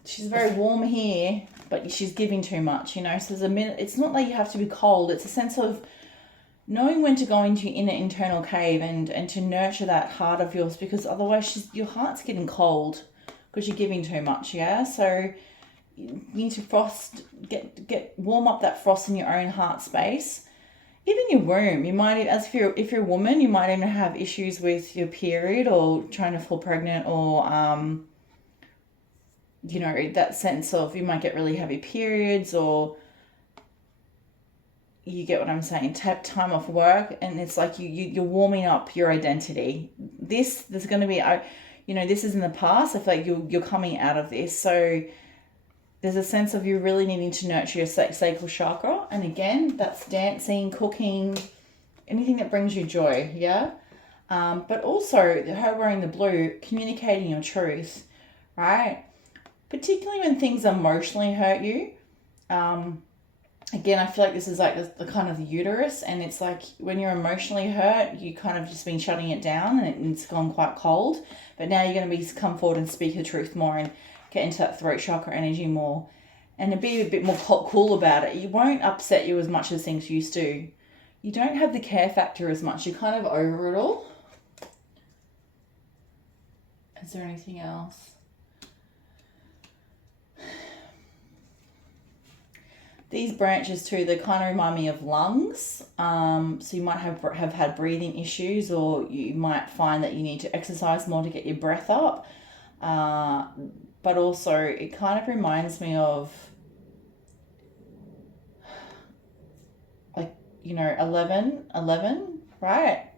she's very warm here, but she's giving too much, you know. So there's a minute, it's not like you have to be cold. It's a sense of knowing when to go into your inner internal cave and to nurture that heart of yours, because otherwise your heart's getting cold because you're giving too much, yeah? So you need to get warm up that frost in your own heart space. Even your womb, you might, as if you're a woman, you might even have issues with your period or trying to fall pregnant, or you know, that sense of you might get really heavy periods, or you get what I'm saying, time off work, and it's like you're warming up your identity. There's going to be, you know, this is in the past. I feel like you're coming out of this, so there's a sense of you really needing to nurture your sacral chakra. And again, that's dancing, cooking, anything that brings you joy, yeah? But also, her wearing the blue, communicating your truth, right? Particularly when things emotionally hurt you. again, I feel like this is like the kind of the uterus, and it's like when you're emotionally hurt, you kind of just been shutting it down and it's gone quite cold. But now you're going to be come forward and speak the truth more and get into that throat chakra energy more and be a bit more cool about it. It won't upset you as much as things used to. You don't have the care factor as much. You're kind of over it all. Is there anything else? These branches too, they kind of remind me of lungs. So you might have had breathing issues, or you might find that you need to exercise more to get your breath up. But also it kind of reminds me of, like, 11, right?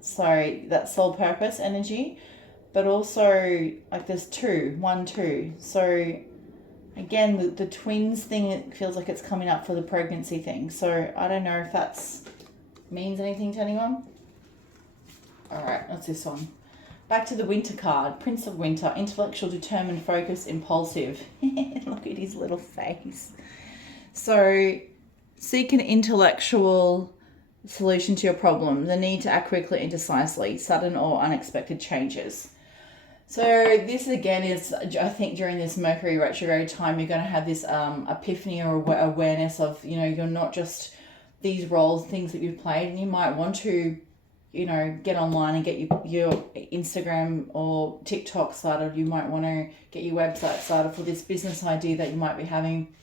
So that soul purpose energy, but also like there's 1, 2. So again, the twins thing, it feels like it's coming up for the pregnancy thing. So I don't know if that's means anything to anyone. All right, what's this one? Back to the winter card. Prince of Winter. Intellectual, determined, focused, impulsive. Look at his little face. So seek an intellectual solution to your problem. The need to act quickly and decisively. Sudden or unexpected changes. So this again is, I think during this Mercury retrograde time, you're going to have this epiphany or awareness of, you're not just these roles, things that you've played, and you might want to, get online and get your Instagram or TikTok started. You might want to get your website started for this business idea that you might be having,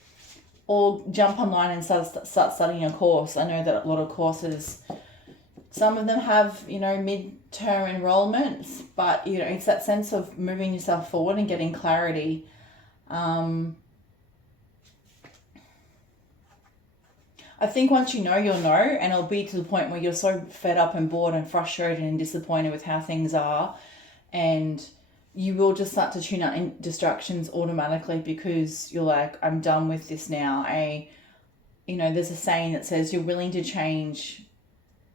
or jump online and start studying a course. I know that a lot of courses, some of them have, mid-term enrollments, but, it's that sense of moving yourself forward and getting clarity. I think once you know, you'll know, and it'll be to the point where you're so fed up and bored and frustrated and disappointed with how things are, and you will just start to tune out in distractions automatically because you're like, I'm done with this now. There's a saying that says you're willing to change.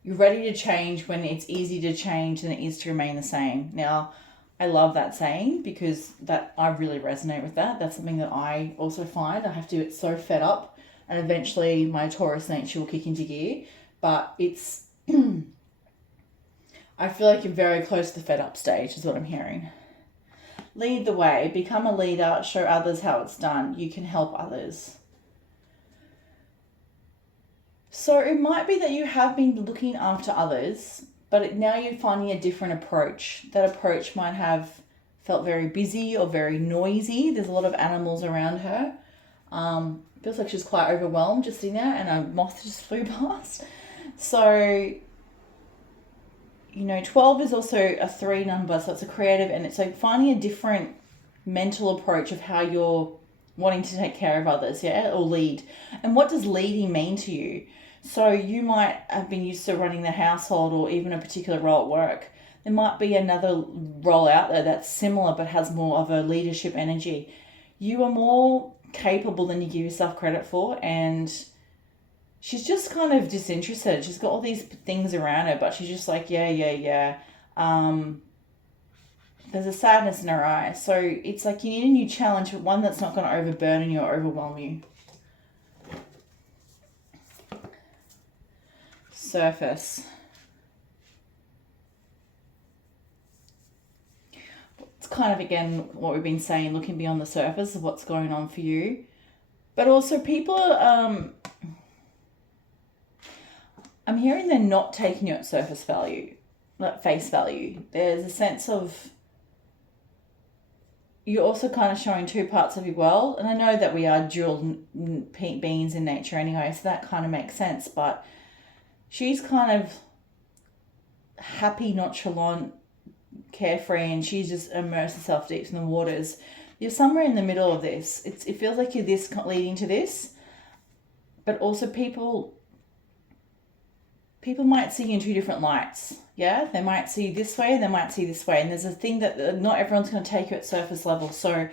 You're ready to change when it's easier to change than it is to remain the same. Now, I love that saying because I really resonate with that. That's something that I also find. I have to get so fed up and eventually my Taurus nature will kick into gear. But it's, I feel like you're very close to the fed up stage is what I'm hearing. Lead the way. Become a leader. Show others how it's done. You can help others. So it might be that you have been looking after others, but now you're finding a different approach. That approach might have felt very busy or very noisy. There's a lot of animals around her. Feels like she's quite overwhelmed just sitting there, and a moth just flew past. So, 12 is also a 3 number, so it's a creative, and it's like finding a different mental approach of how you're wanting to take care of others, or lead. And what does leading mean to you? So you might have been used to running the household or even a particular role at work. There might be another role out there that's similar but has more of a leadership energy. You are more capable than you give yourself credit for, and she's just kind of disinterested. She's got all these things around her, but she's just like, yeah. There's a sadness in her eyes. So it's like you need a new challenge, but one that's not going to overburden you or overwhelm you. Surface. It's kind of, again, what we've been saying, looking beyond the surface of what's going on for you. But also people are, I'm hearing they're not taking you at surface value, like face value. There's a sense of, you're also kind of showing two parts of your world. And I know that we are dual beings in nature anyway, so that kind of makes sense. But she's kind of happy, nonchalant, carefree, and she's just immersed herself deep in the waters. You're somewhere in the middle of this. It feels like you're this leading to this, but also people might see you in two different lights. Yeah, they might see you this way and they might see you this way. And there's a thing that not everyone's going to take you at surface level. So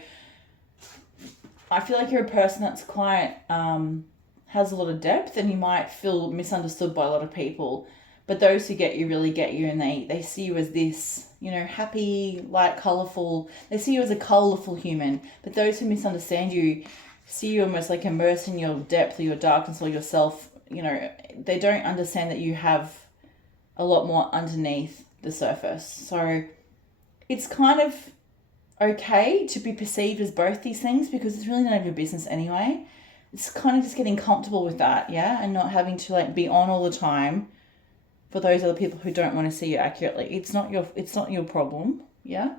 I feel like you're a person that's quite, has a lot of depth, and you might feel misunderstood by a lot of people. But those who get you really get you, and they see you as this, happy, light, colourful. They see you as a colourful human. But those who misunderstand you, see you almost like immersed in your depth or your darkness or yourself. You know, they don't understand that you have a lot more underneath the surface. So it's kind of okay to be perceived as both these things, because it's really none of your business anyway. It's kind of just getting comfortable with that, yeah, and not having to like be on all the time for those other people who don't want to see you accurately. It's not your problem, yeah.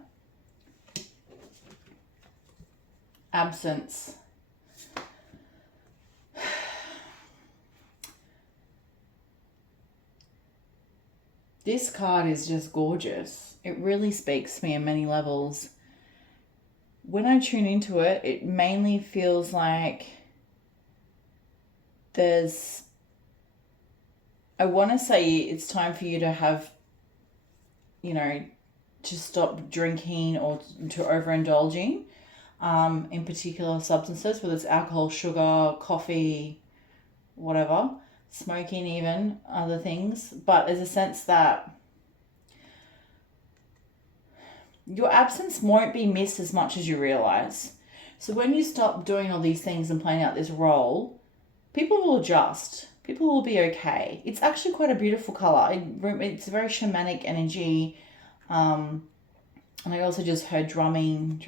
Absence. This card is just gorgeous. It really speaks to me on many levels. When I tune into it, it mainly feels like I want to say it's time for you to have, to stop drinking or to overindulging in particular substances, whether it's alcohol, sugar, coffee, whatever, smoking, even other things. But there's a sense that your absence won't be missed as much as you realize. So when you stop doing all these things and playing out this role, people will adjust. People will be okay. It's actually quite a beautiful color. It's a very shamanic energy. And I also just heard drumming,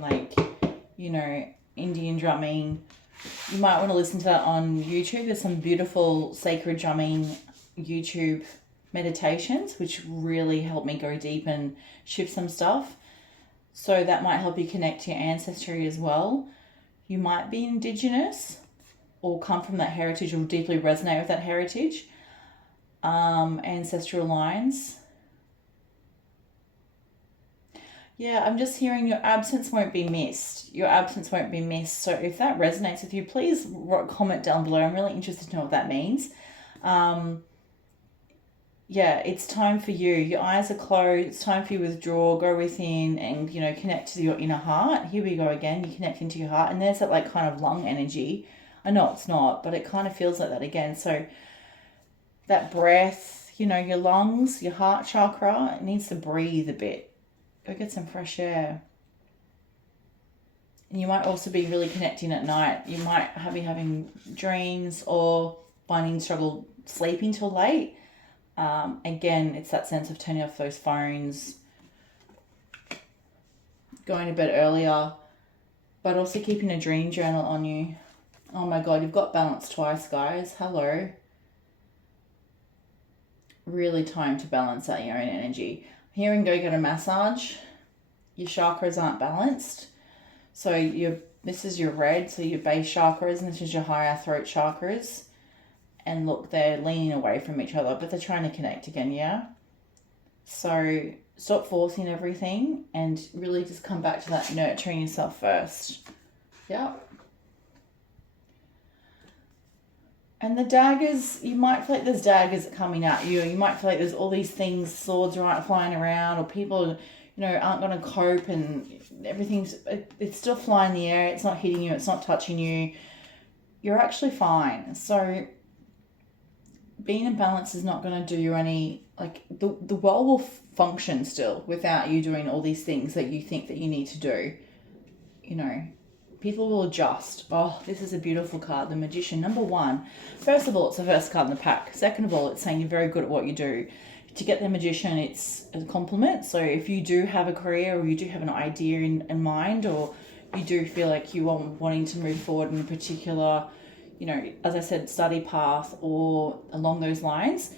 like, Indian drumming. You might want to listen to that on YouTube. There's some beautiful sacred drumming YouTube meditations, which really help me go deep and shift some stuff. So that might help you connect to your ancestry as well. You might be Indigenous or come from that heritage or deeply resonate with that heritage, ancestral lines. Yeah, I'm just hearing your absence won't be missed. Your absence won't be missed. So if that resonates with you, please comment down below. I'm really interested to know what that means. Yeah, it's time for you. Your eyes are closed. It's time for you to withdraw, go within and, connect to your inner heart. Here we go again. You connect into your heart. And there's that like kind of lung energy. I know it's not, but it kind of feels like that again. So that breath, your lungs, your heart chakra, it needs to breathe a bit. Go get some fresh air. And you might also be really connecting at night. You might be having dreams or finding struggle sleeping till late. Again, it's that sense of turning off those phones, going to bed earlier, but also keeping a dream journal on you. Oh my God, you've got balance twice, guys. Hello. Really time to balance out your own energy. Here and go get a massage. Your chakras aren't balanced. So this is your red, so your base chakras, and this is your higher throat chakras. And look, they're leaning away from each other, but they're trying to connect again, yeah? So stop forcing everything and really just come back to that nurturing yourself first. Yeah. And the daggers, you might feel like there's daggers coming at you. You might feel like there's all these things, swords flying around, or people, aren't going to cope, and it's still flying in the air. It's not hitting you. It's not touching you. You're actually fine. So being in balance is not going to do you any, the world will function still without you doing all these things that you think that you need to do. People will adjust. Oh, this is a beautiful card, the Magician. Number one, first of all, it's the first card in the pack. Second of all, it's saying you're very good at what you do. To get the Magician, it's a compliment. So if you do have a career, or you do have an idea in mind, or you do feel like you are wanting to move forward in a particular, as I said, study path or along those lines,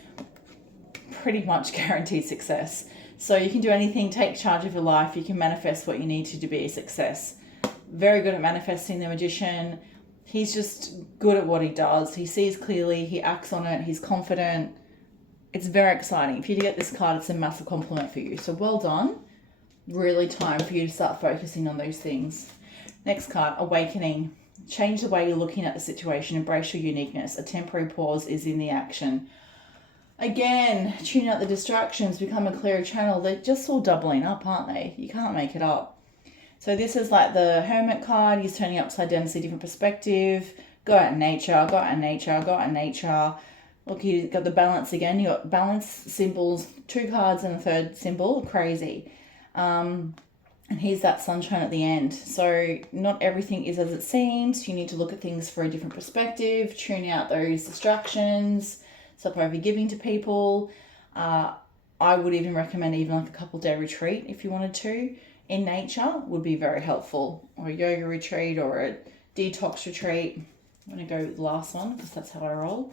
pretty much guaranteed success. So you can do anything, take charge of your life. You can manifest what you need to be a success. Very good at manifesting, the Magician. He's just good at what he does. He sees clearly, he acts on it, he's confident. It's very exciting. If you get this card, it's a massive compliment for you. So well done. Really time for you to start focusing on those things. Next card, Awakening. Change the way you're looking at the situation. Embrace your uniqueness. A temporary pause is in the action. Again, tune out the distractions, become a clearer channel. They're just all doubling up, aren't they? You can't make it up. So this is like the Hermit card. He's turning upside down to see a different perspective. Go out in nature, go out in nature, go out in nature. Look, you got the balance again. You got balance symbols, 2 cards and a third symbol. Crazy. And here's that sunshine at the end. So not everything is as it seems. You need to look at things for a different perspective, tune out those distractions, stop overgiving to people. I would even recommend even like a couple-day retreat if you wanted to in nature would be very helpful, or a yoga retreat or a detox retreat. I'm going to go with the last one because that's how I roll.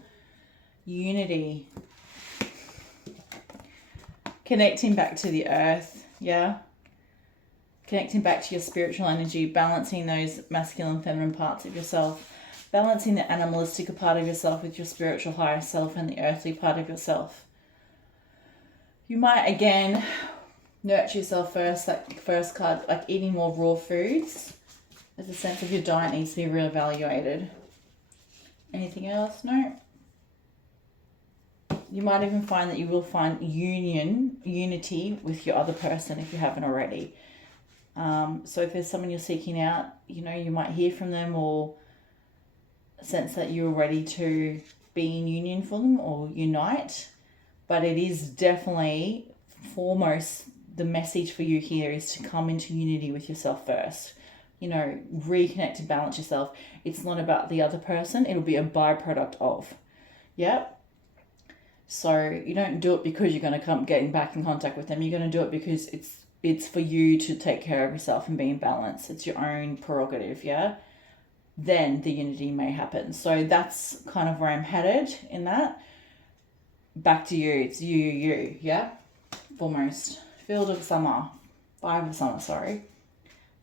Unity. Connecting back to the earth, yeah? Connecting back to your spiritual energy, balancing those masculine and feminine parts of yourself, balancing the animalistic part of yourself with your spiritual higher self and the earthly part of yourself. You might, again, nurture yourself first, that first card, like eating more raw foods. There's a sense of your diet needs to be reevaluated. Anything else? No. You might even find that you will find unity with your other person if you haven't already. So if there's someone you're seeking out, you know, you might hear from them or sense that you're ready to be in union for them or unite. But it is definitely foremost the message for you here is to come into unity with yourself first. You know, reconnect and balance yourself. It's not about the other person. It'll be a byproduct of. Yep. So you don't do it because you're going to come getting back in contact with them. You're going to do it because it's for you to take care of yourself and be in balance. It's your own prerogative, yeah? Then the unity may happen. So that's kind of where I'm headed in that. Back to you. It's you, yeah? Foremost. Field of summer. 5 of summer, sorry.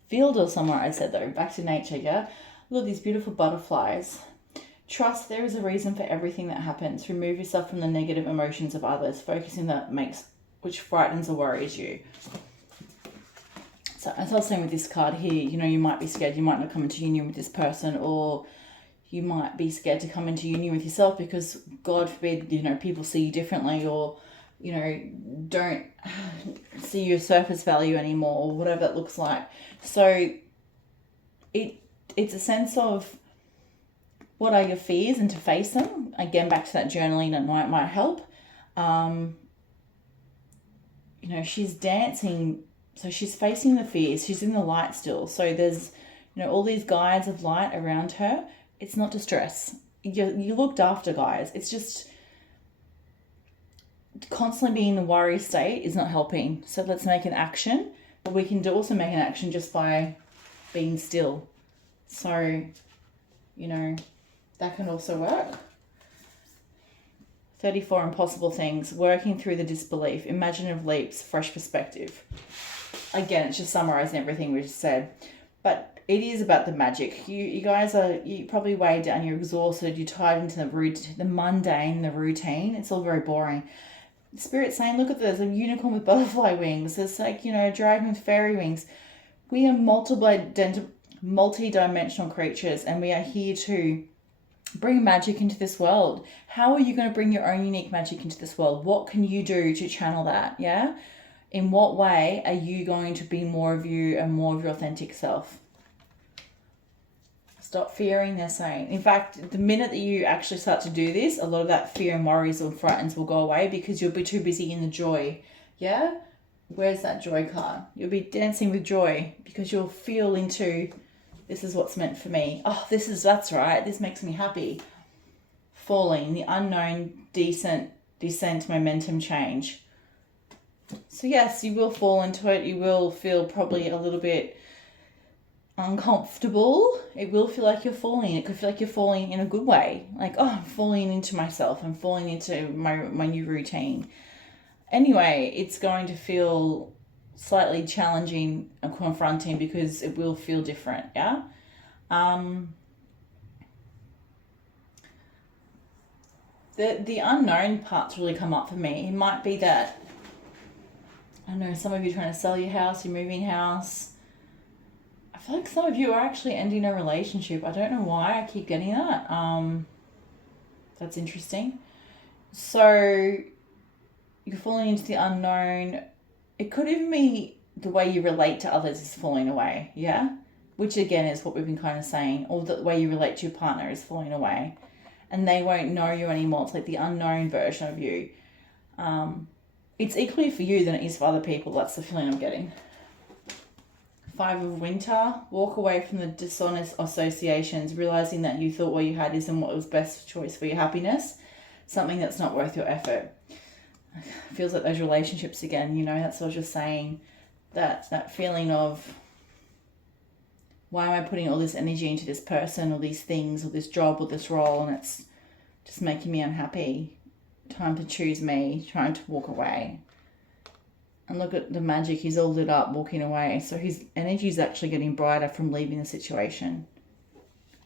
Field of summer, I said though. Back to nature, yeah? Look at these beautiful butterflies. Trust there is a reason for everything that happens. Remove yourself from the negative emotions of others. Focusing which frightens or worries you. So as I was saying with this card here, you know, you might be scared. You might not come into union with this person, or you might be scared to come into union with yourself because, God forbid, you know, people see you differently or, you know, don't see your surface value anymore or whatever that looks like. So it's a sense of what are your fears and to face them. Again, back to that journaling at night might help. You know, she's dancing, so she's facing the fears. She's in the light still. So there's, you know, all these guides of light around her. It's not distress. You looked after, guys. It's just constantly being in the worry state is not helping. So let's make an action. But we can also make an action just by being still. So, you know, that can also work. 34 impossible things. Working through the disbelief. Imaginative leaps. Fresh perspective. Again, it's just summarizing everything we just said. But it is about the magic. You guys you probably weighed down. You're exhausted. You're tied into the mundane, the routine. It's all very boring. The Spirit's saying, look at this. A unicorn with butterfly wings. There's like, you know, a dragon with fairy wings. We are multi-dimensional creatures, and we are here to bring magic into this world. How are you going to bring your own unique magic into this world? What can you do to channel that? Yeah? In what way are you going to be more of you and more of your authentic self? Stop fearing, they're saying. In fact, the minute that you actually start to do this, a lot of that fear and worries or frightens will go away because you'll be too busy in the joy. Yeah? Where's that joy card? You'll be dancing with joy because you'll feel into, this is what's meant for me. Oh, that's right. This makes me happy. Falling, the unknown, descent, momentum change. So yes, you will fall into it. You will feel probably a little bit uncomfortable. It will feel like you're falling. It could feel like you're falling in a good way. Like, oh, I'm falling into myself. I'm falling into my new routine. Anyway, it's going to feel slightly challenging and confronting because it will feel different, yeah? The unknown parts really come up for me. It might be that, I don't know, some of you are trying to sell your house, you're moving house. I feel like some of you are actually ending a relationship. I don't know why I keep getting that. That's interesting. So you're falling into the unknown. It could even be the way you relate to others is falling away, yeah? Which again is what we've been kind of saying. Or the way you relate to your partner is falling away. And they won't know you anymore. It's like the unknown version of you. It's equally for you than it is for other people. That's the feeling I'm getting. Five of Winter. Walk away from the dishonest associations, realizing that you thought what you had isn't what was best choice for your happiness. Something that's not worth your effort. Feels like those relationships again, you know, that's what I was just saying. That feeling of, why am I putting all this energy into this person or these things or this job or this role, and it's just making me unhappy. Time to choose me, trying to walk away. And look at the magic, he's all lit up walking away. So his energy is actually getting brighter from leaving the situation.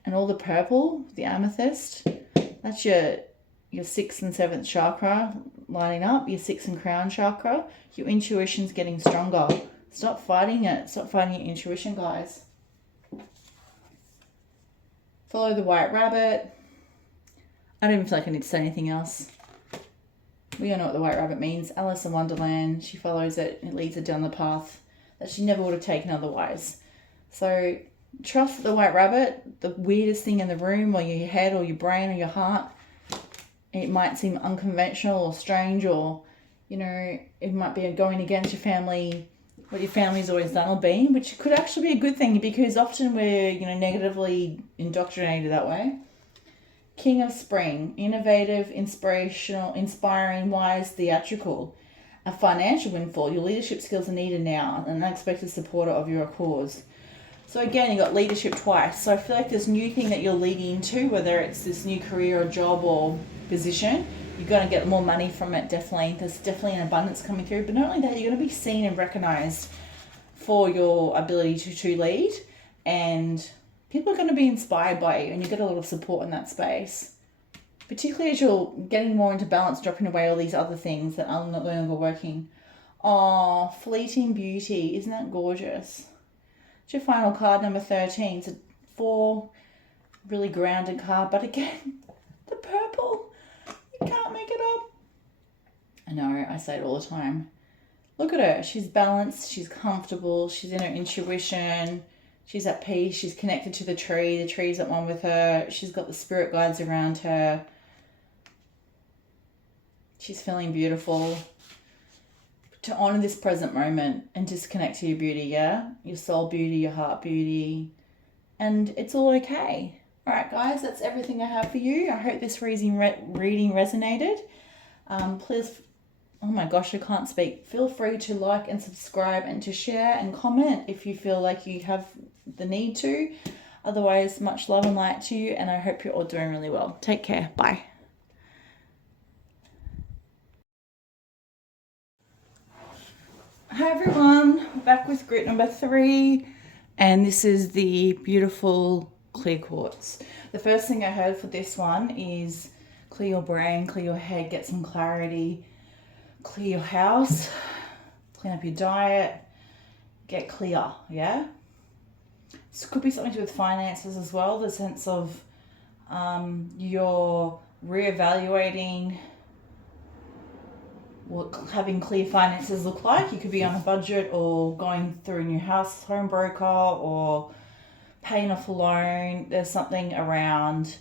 And all the purple, the amethyst, that's your 6th and 7th chakra lining up, your 6th and crown chakra. Your intuition's getting stronger. Stop fighting it. Stop fighting your intuition, guys. Follow the white rabbit. I don't even feel like I need to say anything else. We all know what the white rabbit means. Alice in Wonderland. She follows it. It leads her down the path that she never would have taken otherwise. So trust the white rabbit, the weirdest thing in the room or your head or your brain or your heart. It might seem unconventional or strange, or, you know, it might be going against your family, what your family's always done or been, which could actually be a good thing because often we're, you know, negatively indoctrinated that way. King of Spring, innovative, inspirational, inspiring, wise, theatrical. A financial windfall. Your leadership skills are needed now. An unexpected supporter of your cause. So again, you got leadership twice. So I feel like this new thing that you're leading into, whether it's this new career or job or position, you're going to get more money from it, definitely. There's definitely an abundance coming through. But not only that, you're going to be seen and recognized for your ability to lead, and people are going to be inspired by you, and you get a lot of support in that space. Particularly as you're getting more into balance, dropping away all these other things that are no longer working. Oh, fleeting beauty. Isn't that gorgeous? It's your final card, number 13. It's a 4, really grounded card. But again, the purple. You can't make it up. I know, I say it all the time. Look at her. She's balanced. She's comfortable. She's in her intuition. She's at peace. She's connected to the tree. The tree's at one with her. She's got the spirit guides around her. She's feeling beautiful. To honor this present moment and just connect to your beauty, yeah? Your soul beauty, your heart beauty. And it's all okay. All right, guys, that's everything I have for you. I hope this reading resonated. Please, oh my gosh, I can't speak. Feel free to like and subscribe and to share and comment if you feel like you have the need to. Otherwise, much love and light to you, and I hope you're all doing really well. Take care. Bye. Hi everyone, we're back with grit number 3, and this is the beautiful clear quartz. The first thing I heard for this one is clear your brain, clear your head, get some clarity, clear your house, clean up your diet, get clear, yeah? This could be something to do with finances as well, the sense of you're reevaluating what having clear finances look like. You could be on a budget or going through a new house, home broker, or paying off a loan. There's something around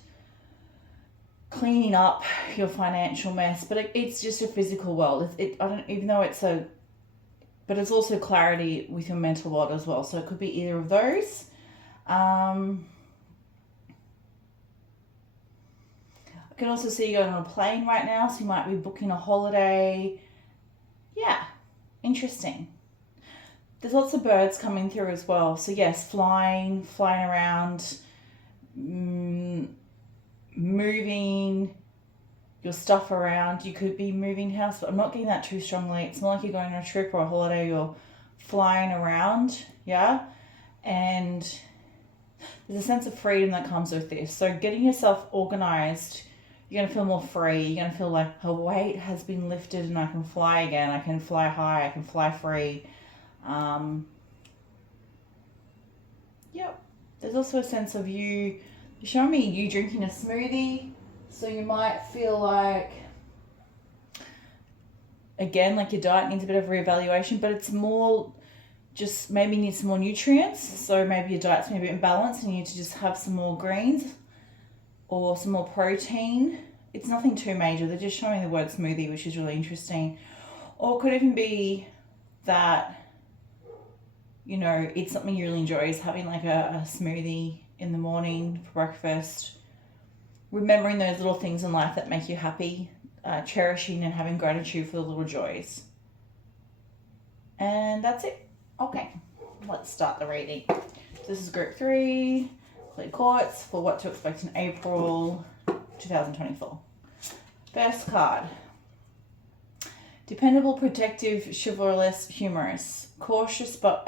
cleaning up your financial mess, but it's just a physical world. But it's also clarity with your mental world as well. So it could be either of those. I can also see you going on a plane right now, so you might be booking a holiday. Yeah, interesting. There's lots of birds coming through as well. So yes, flying around, moving your stuff around. You could be moving house, but I'm not getting that too strongly. It's more like you're going on a trip or a holiday, you're flying around, yeah? And there's a sense of freedom that comes with this. So getting yourself organized, you're going to feel more free. You're going to feel like a weight has been lifted and I can fly again. I can fly high. I can fly free. Yep. There's also a sense of you're showing me you drinking a smoothie. So you might feel like, again, like your diet needs a bit of reevaluation, but it's more just maybe need some more nutrients. So maybe your diet's maybe imbalanced and you need to just have some more greens or some more protein. It's nothing too major. They're just showing the word smoothie, which is really interesting. Or it could even be that you know, it's something you really enjoy, is having like a smoothie in the morning for breakfast. Remembering those little things in life that make you happy, cherishing and having gratitude for the little joys. And that's it. Okay, let's start the reading. This is group 3, Quartz, for what to expect in April 2024. First card. Dependable, protective, chivalrous, humorous, cautious but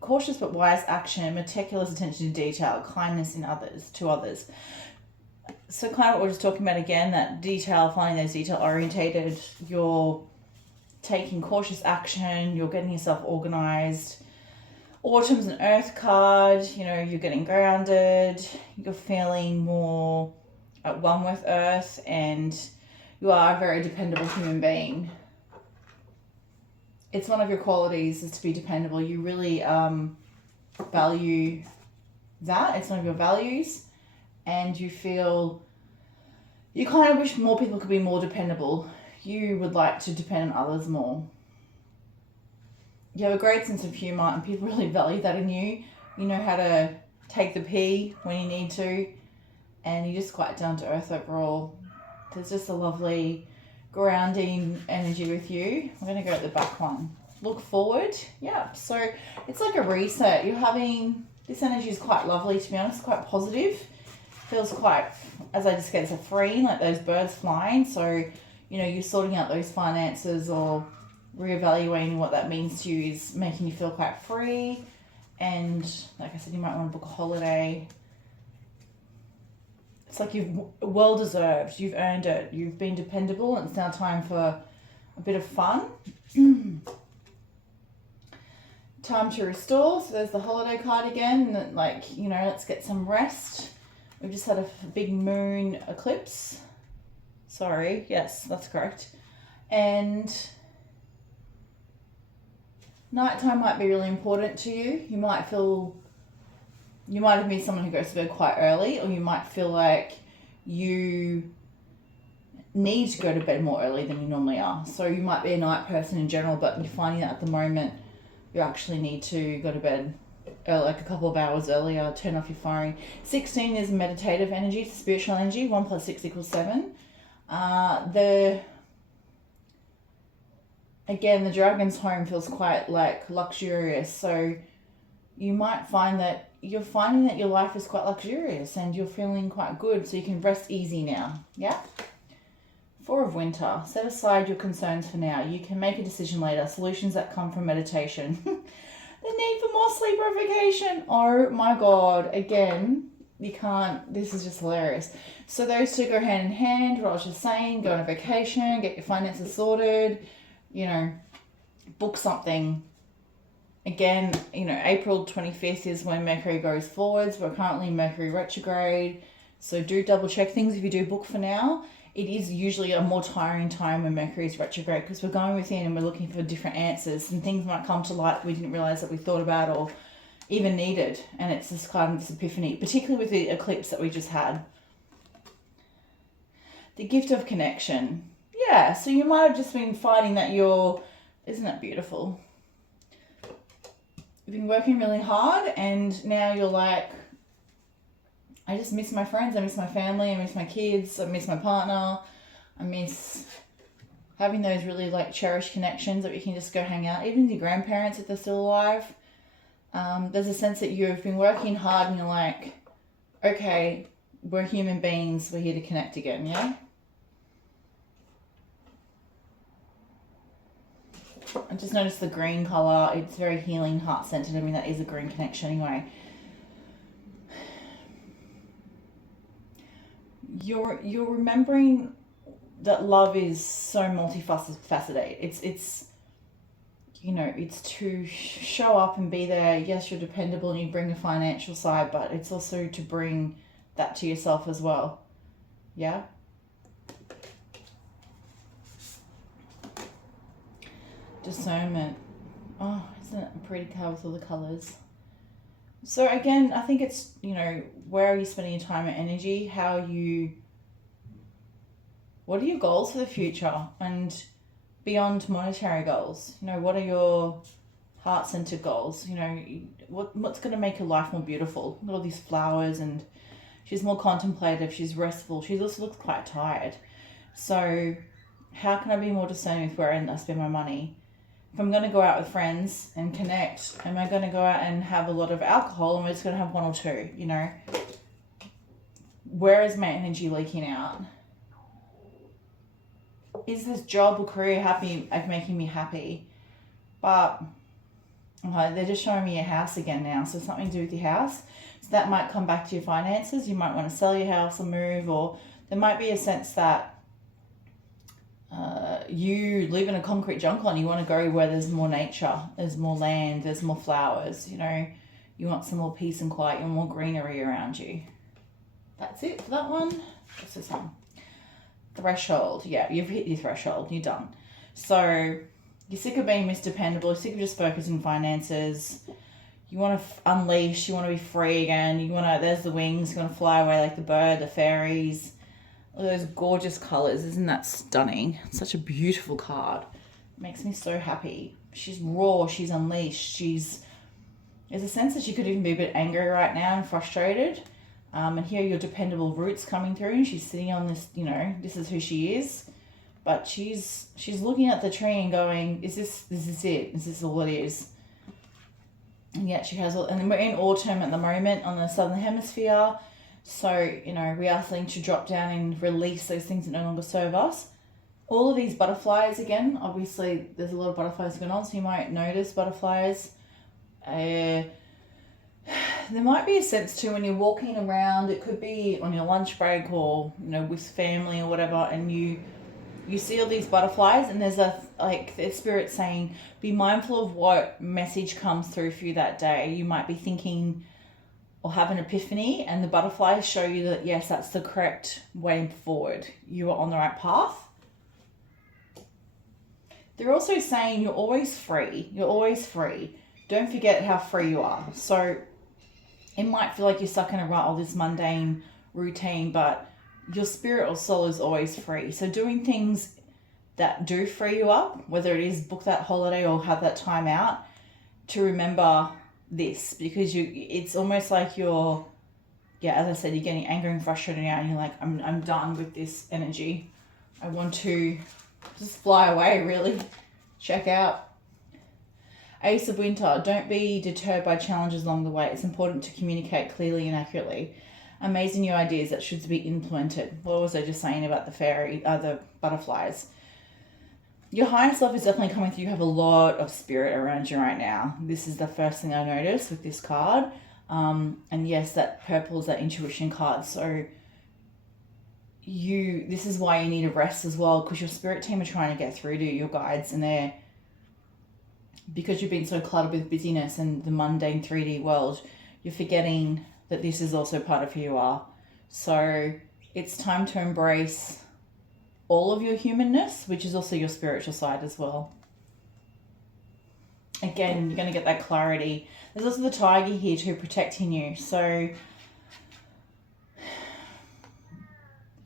wise action, meticulous attention to detail, kindness in others, to others. So kind of what we're just talking about again, that detail, finding those detail orientated, you're taking cautious action, you're getting yourself organized. Autumn's an earth card, you know, you're getting grounded, you're feeling more at one with earth, and you are a very dependable human being. It's one of your qualities is to be dependable. You really value that. It's one of your values, and you feel, you kind of wish more people could be more dependable. You would like to depend on others more. You have a great sense of humour, and people really value that in you. You know how to take the pee when you need to, and you're just quite down to earth overall. There's just a lovely grounding energy with you. I'm going to go at the back one. Look forward. Yeah, so it's like a reset. You're having, this energy is quite lovely, to be honest, quite positive. Feels quite, as I just said, it's a freeing, like those birds flying. So, you know, you're sorting out those finances or reevaluating what that means to you is making you feel quite free. And like I said, you might want to book a holiday. It's like you've well deserved, you've earned it, you've been dependable, and it's now time for a bit of fun. Time to restore. So there's the holiday card again, and like, you know, let's get some rest. We've just had a big moon eclipse. Sorry, yes, that's correct. And nighttime might be really important to you. You might have been someone who goes to bed quite early, or you might feel like you need to go to bed more early than you normally are. So you might be a night person in general, but you're finding that at the moment you actually need to go to bed like a couple of hours earlier, turn off your phone. 16 is meditative energy, spiritual energy. 1 + 6 = 7. The dragon's home feels quite like luxurious. So you might find that you're finding that your life is quite luxurious and you're feeling quite good, so you can rest easy now. Yeah. 4 of winter. Set aside your concerns for now. You can make a decision later. Solutions that come from meditation. The need for more sleep or vacation. Oh my God. Again, you can't, this is just hilarious. So those two go hand in hand. What I was just saying, go on a vacation, get your finances sorted, you know, book something. Again, you know, April 25th is when Mercury goes forwards. We're currently in Mercury retrograde. So do double check things if you do book for now. It is usually a more tiring time when Mercury is retrograde because we're going within and we're looking for different answers, and things might come to light we didn't realize that we thought about or even needed. And it's this kind of this epiphany, particularly with the eclipse that we just had. The gift of connection. Yeah, so you might have just been finding that isn't that beautiful? You've been working really hard and now you're like, I just miss my friends, I miss my family, I miss my kids, I miss my partner, I miss having those really like cherished connections that we can just go hang out, even with your grandparents if they're still alive. There's a sense that you've been working hard and you're like, okay, we're human beings, we're here to connect again, yeah? I just noticed the green colour, it's very healing, heart-centered. I mean, that is a green connection anyway. You're remembering that love is so multifaceted. It's you know, it's to show up and be there. Yes, you're dependable and you bring a financial side, but it's also to bring that to yourself as well. Yeah? Discernment. Oh, isn't it a pretty card with all the colours? So again, I think it's, you know, where are you spending your time and energy? What are your goals for the future and beyond monetary goals? You know, what are your heart-centered goals. You know, what's going to make your life more beautiful? Look at all these flowers, and she's more contemplative. She's restful. She also looks quite tired. So how can I be more discerning with where I spend my money? If I'm going to go out with friends and connect, am I going to go out and have a lot of alcohol, and we're just going to have one or two, you know? Where is my energy leaking out? Is this job or career making me happy? But okay, they're just showing me a house again now, so something to do with your house. So that might come back to your finances. You might want to sell your house or move, or there might be a sense that you live in a concrete jungle and you want to go where there's more nature, there's more land, there's more flowers, you know, you want some more peace and quiet, you want more greenery around you. That's it for that one. What's this one? Threshold. Yeah, you've hit your threshold, you're done. So you're sick of being misdependable, you're sick of just focusing finances, you want to unleash, you want to be free again, there's the wings, you want to fly away like the bird, the fairies. Those gorgeous colours. Isn't that stunning? Such a beautiful card. It makes me so happy. She's raw. She's unleashed. There's a sense that she could even be a bit angry right now and frustrated. And here are your dependable roots coming through. She's sitting on this, you know, this is who she is. But she's looking at the tree and going, is this it? Is this all it is? And yet she has all, and we're in autumn at the moment on the southern hemisphere. So, you know, we are starting to drop down and release those things that no longer serve us. All of these butterflies, again, obviously there's a lot of butterflies going on, so you might notice butterflies. There might be a sense too when you're walking around, it could be on your lunch break or, you know, with family or whatever, and you see all these butterflies, and there's the spirit saying, be mindful of what message comes through for you that day. You might be thinking or have an epiphany, and the butterflies show you that, yes, that's the correct way forward. You are on the right path. They're also saying you're always free. You're always free. Don't forget how free you are. So it might feel like you're stuck in a rut or this mundane routine, but your spirit or soul is always free. So doing things that do free you up, whether it is book that holiday or have that time out, to remember this, because it's almost like you're, as I said, you're getting angry and frustrated now, and you're like, I'm done with this energy. I want to just fly away, really. Check out. Ace of Winter. Don't be deterred by challenges along the way. It's important to communicate clearly and accurately. Amazing new ideas that should be implemented. What was I just saying about the butterflies? Your higher self is definitely coming through. You have a lot of spirit around you right now. This is the first thing I noticed with this card. And yes, that purple is that intuition card. So this is why you need a rest as well, because your spirit team are trying to get through to your guides, and because you've been so cluttered with busyness and the mundane 3D world, you're forgetting that this is also part of who you are. So it's time to embrace all of your humanness, which is also your spiritual side as well. Again, you're going to get that clarity. There's also the tiger here too, protecting you. So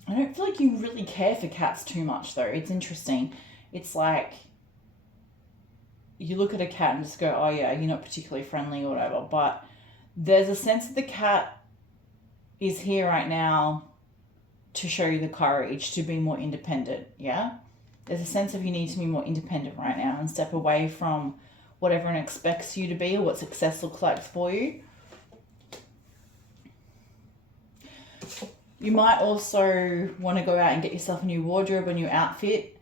I don't feel like you really care for cats too much though. It's interesting. It's like you look at a cat and just go, oh yeah, you're not particularly friendly or whatever. But there's a sense that the cat is here right now to show you the courage to be more independent, yeah? There's a sense of you need to be more independent right now and step away from what everyone expects you to be or what success looks like for you. You might also want to go out and get yourself a new wardrobe, a new outfit.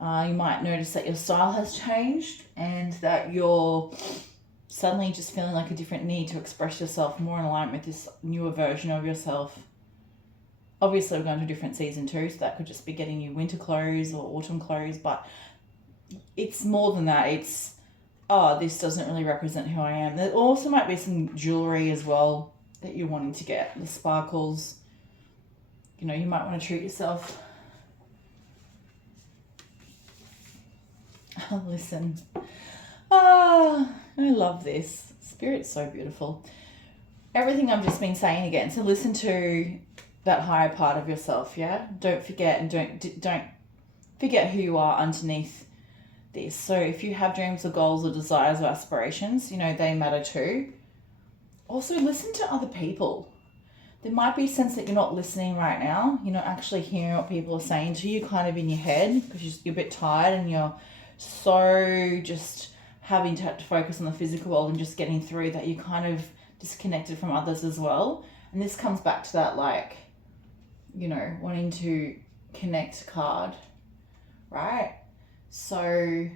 You might notice that your style has changed and that you're suddenly just feeling like a different need to express yourself more in alignment with this newer version of yourself. Obviously, we're going to a different season too, so that could just be getting you winter clothes or autumn clothes, but it's more than that. It's, oh, this doesn't really represent who I am. There also might be some jewellery as well that you're wanting to get, the sparkles. You know, you might want to treat yourself. Oh, listen. I love this. Spirit's so beautiful. Everything I've just been saying again, so listen to that higher part of yourself, yeah? Don't forget, and don't forget who you are underneath this. So if you have dreams or goals or desires or aspirations, you know, they matter too. Also, listen to other people. There might be a sense that you're not listening right now. You're not actually hearing what people are saying to you, kind of in your head, because you're a bit tired and you're so just having to focus on the physical world and just getting through that you're kind of disconnected from others as well. And this comes back to that, like, you know, wanting to connect card, right? So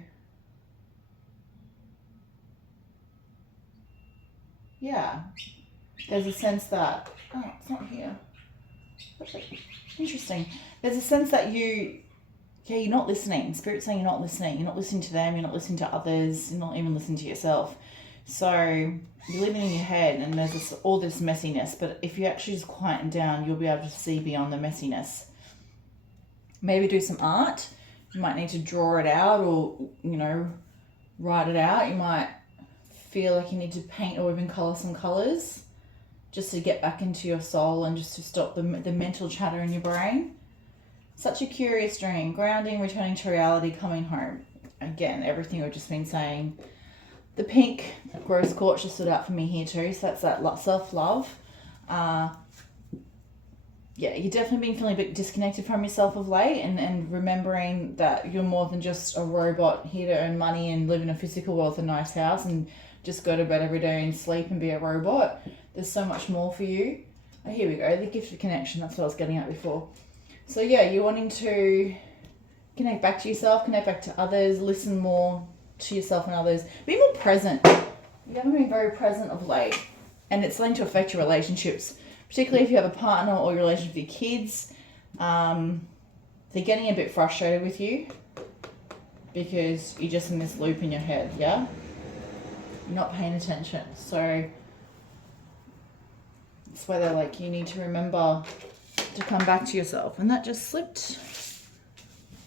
yeah, there's a sense that, oh, it's not here. Interesting. There's a sense that you're not listening. Spirit's saying you're not listening. You're not listening to them. You're not listening to others. You're not even listening to yourself. So you're living in your head and there's all this messiness. But if you actually just quieten down, you'll be able to see beyond the messiness. Maybe do some art. You might need to draw it out or, you know, write it out. You might feel like you need to paint or even colour some colours just to get back into your soul and just to stop the mental chatter in your brain. Such a curious dream. Grounding, returning to reality, coming home. Again, everything we've just been saying. The pink rose quartz just stood out for me here too. So that's that self-love. Yeah, you've definitely been feeling a bit disconnected from yourself of late and remembering that you're more than just a robot here to earn money and live in a physical world with a nice house and just go to bed every day and sleep and be a robot. There's so much more for you. Oh, here we go, the gift of connection. That's what I was getting at before. So yeah, you're wanting to connect back to yourself, connect back to others, listen more to yourself and others. Be more present. You haven't been very present of late. And it's starting to affect your relationships, particularly if you have a partner or your relationship with your kids. They're getting a bit frustrated with you because you're just in this loop in your head, yeah? You're not paying attention. So that's why they're like, you need to remember to come back to yourself. And that just slipped.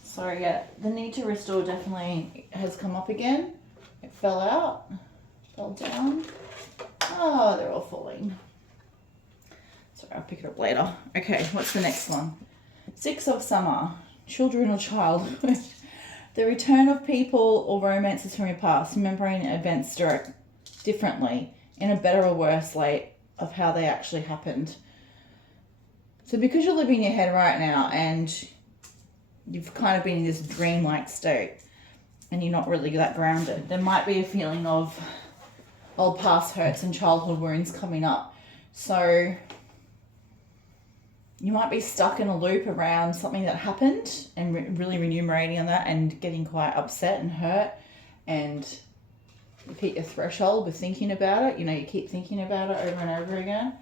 Sorry, yeah, the need to restore definitely has come up again. It fell out, fell down. Oh, they're all falling. Sorry, I'll pick it up later. Okay, what's the next one? 6 of Summer, children or childhood. The return of people or romances from your past, remembering events differently, in a better or worse light of how they actually happened. So because you're living in your head right now and you've kind of been in this dreamlike state and you're not really that grounded, there might be a feeling of old past hurts and childhood wounds coming up. So you might be stuck in a loop around something that happened and really remunerating on that and getting quite upset and hurt, and you hit your threshold with thinking about it. You know, you keep thinking about it over and over again.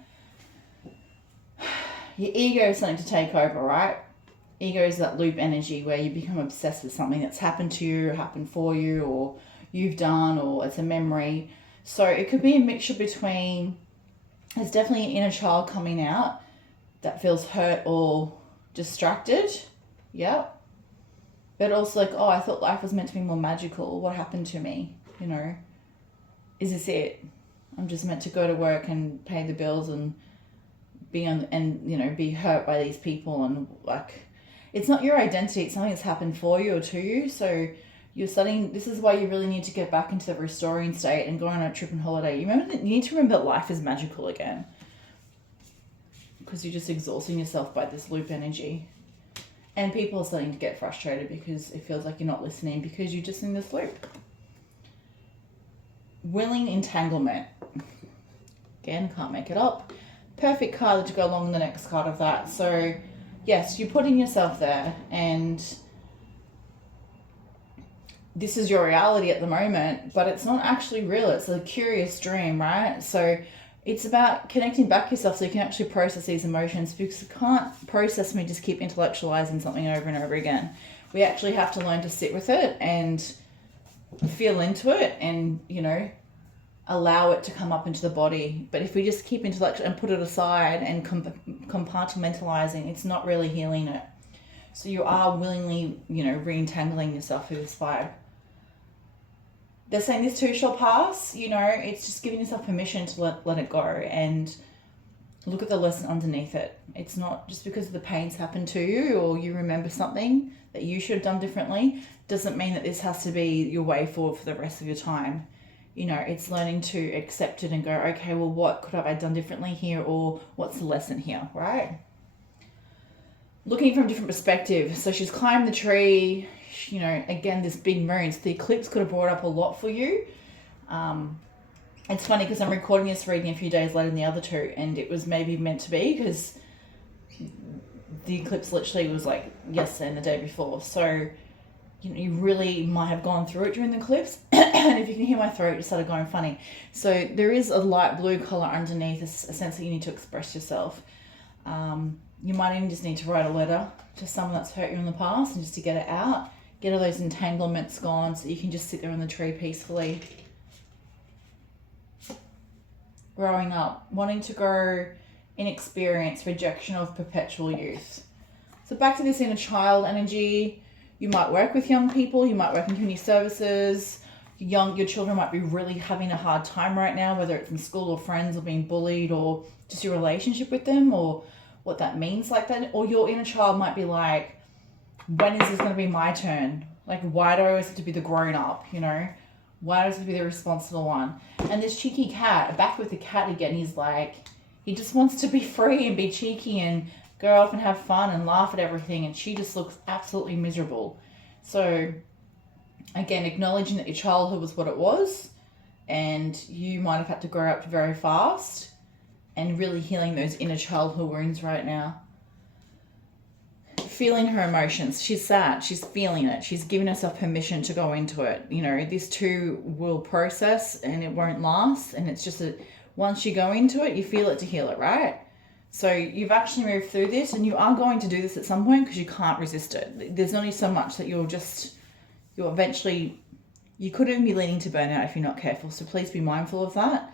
Your ego is something to take over, right? Ego is that loop energy where you become obsessed with something that's happened to you or happened for you or you've done, or it's a memory. So it could be a mixture between, there's definitely an inner child coming out that feels hurt or distracted. Yep. But also like, oh, I thought life was meant to be more magical. What happened to me? You know, is this it? I'm just meant to go to work and pay the bills and be be hurt by these people, and like, it's not your identity. It's something that's happened for you or to you. So you're studying. This is why you really need to get back into the restoring state and go on a trip and holiday. You need to remember that life is magical again, because you're just exhausting yourself by this loop energy. And people are starting to get frustrated because it feels like you're not listening because you're just in this loop. Willing entanglement. Again, can't make it up. Perfect card to go along with the next card of that. So yes, you're putting yourself there, and this is your reality at the moment, but it's not actually real. It's a curious dream, right? So it's about connecting back yourself so you can actually process these emotions, because you can't process them and just keep intellectualizing something over and over again. We actually have to learn to sit with it and feel into it and, you know, allow it to come up into the body. But if we just keep intellectual and put it aside and compartmentalizing, it's not really healing it. So you are willingly, you know, re-entangling yourself with this vibe. They're saying this too shall pass, you know, it's just giving yourself permission to let it go. And look at the lesson underneath it. It's not just because the pain's happened to you or you remember something that you should have done differently, doesn't mean that this has to be your way forward for the rest of your time. You know, it's learning to accept it and go, okay, well, what could have I done differently here, or what's the lesson here, right? Looking from a different perspective. So she's climbed the tree, you know, again, this big moon. So the eclipse could have brought up a lot for you. It's funny because I'm recording this reading a few days later than the other two, and it was maybe meant to be because the eclipse literally was like yesterday and the day before. So, you know, you really might have gone through it during the eclipse. And if you can hear my throat, it started going funny. So there is a light blue color underneath, a sense that you need to express yourself. You might even just need to write a letter to someone that's hurt you in the past and just to get it out. Get all those entanglements gone so you can just sit there on the tree peacefully. Growing up, wanting to grow inexperience, rejection of perpetual youth. So back to this inner child energy. You might work with young people, you might work in community services. Your children might be really having a hard time right now, whether it's in school or friends or being bullied or just your relationship with them or what that means like that. Or your inner child might be like, when is this going to be my turn? Like, why do I always have to be the grown up, you know? Why does it have to be the responsible one? And this cheeky cat, back with the cat again, he's like, he just wants to be free and be cheeky and go off and have fun and laugh at everything. And she just looks absolutely miserable. So, again, acknowledging that your childhood was what it was and you might have had to grow up very fast and really healing those inner childhood wounds right now. Feeling her emotions. She's sad. She's feeling it. She's giving herself permission to go into it. You know, this too will process and it won't last. And it's just that once you go into it, you feel it to heal it, right? So you've actually moved through this and you are going to do this at some point because you can't resist it. There's only so much that you'll eventually, you could even be leading to burnout if you're not careful. So please be mindful of that.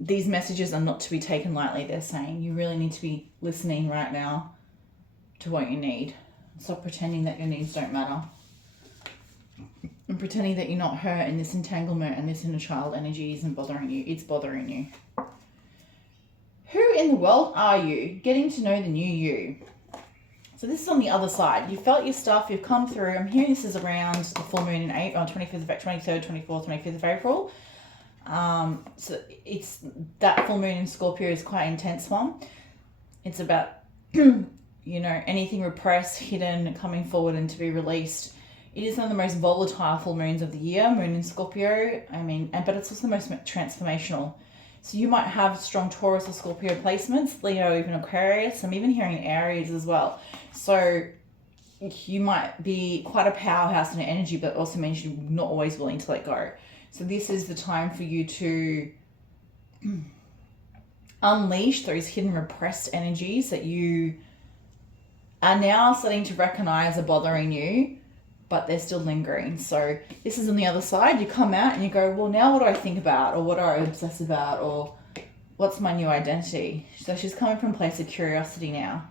These messages are not to be taken lightly, they're saying. You really need to be listening right now to what you need. Stop pretending that your needs don't matter. And pretending that you're not hurt and this entanglement and this inner child energy isn't bothering you. It's bothering you. Who in the world are you? Getting to know the new you. So this is on the other side. You felt your stuff, you've come through. I'm hearing this is around the full moon in 23rd, 23rd, 24th, 25th of April. So it's that full moon in Scorpio is quite an intense one. It's about, you know, anything repressed, hidden, coming forward and to be released. It is one of the most volatile full moons of the year, moon in Scorpio. But it's also the most transformational. So you might have strong Taurus or Scorpio placements, Leo, even Aquarius. I'm even hearing Aries as well. So you might be quite a powerhouse in your energy, but it also means you're not always willing to let go. So this is the time for you to unleash those hidden repressed energies that you are now starting to recognize are bothering you, but they're still lingering. So this is on the other side. You come out and you go, well, now what do I think about? Or what do I obsess about? Or what's my new identity? So she's coming from a place of curiosity now.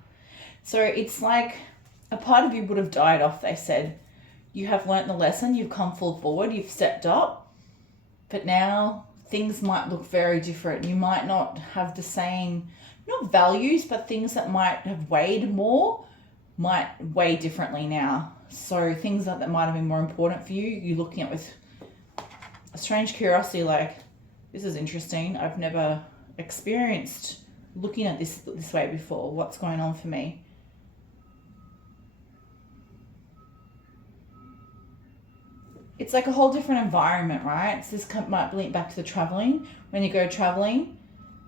So it's like a part of you would have died off, they said. You have learnt the lesson. You've come full forward. You've stepped up. But now things might look very different. You might not have the same, not values, but things that might have weighed more might weigh differently now. So things that might have been more important for you, you're looking at with a strange curiosity, like, this is interesting. I've never experienced looking at this way before. What's going on for me? It's like a whole different environment, right? So this might link back to the traveling. When you go traveling,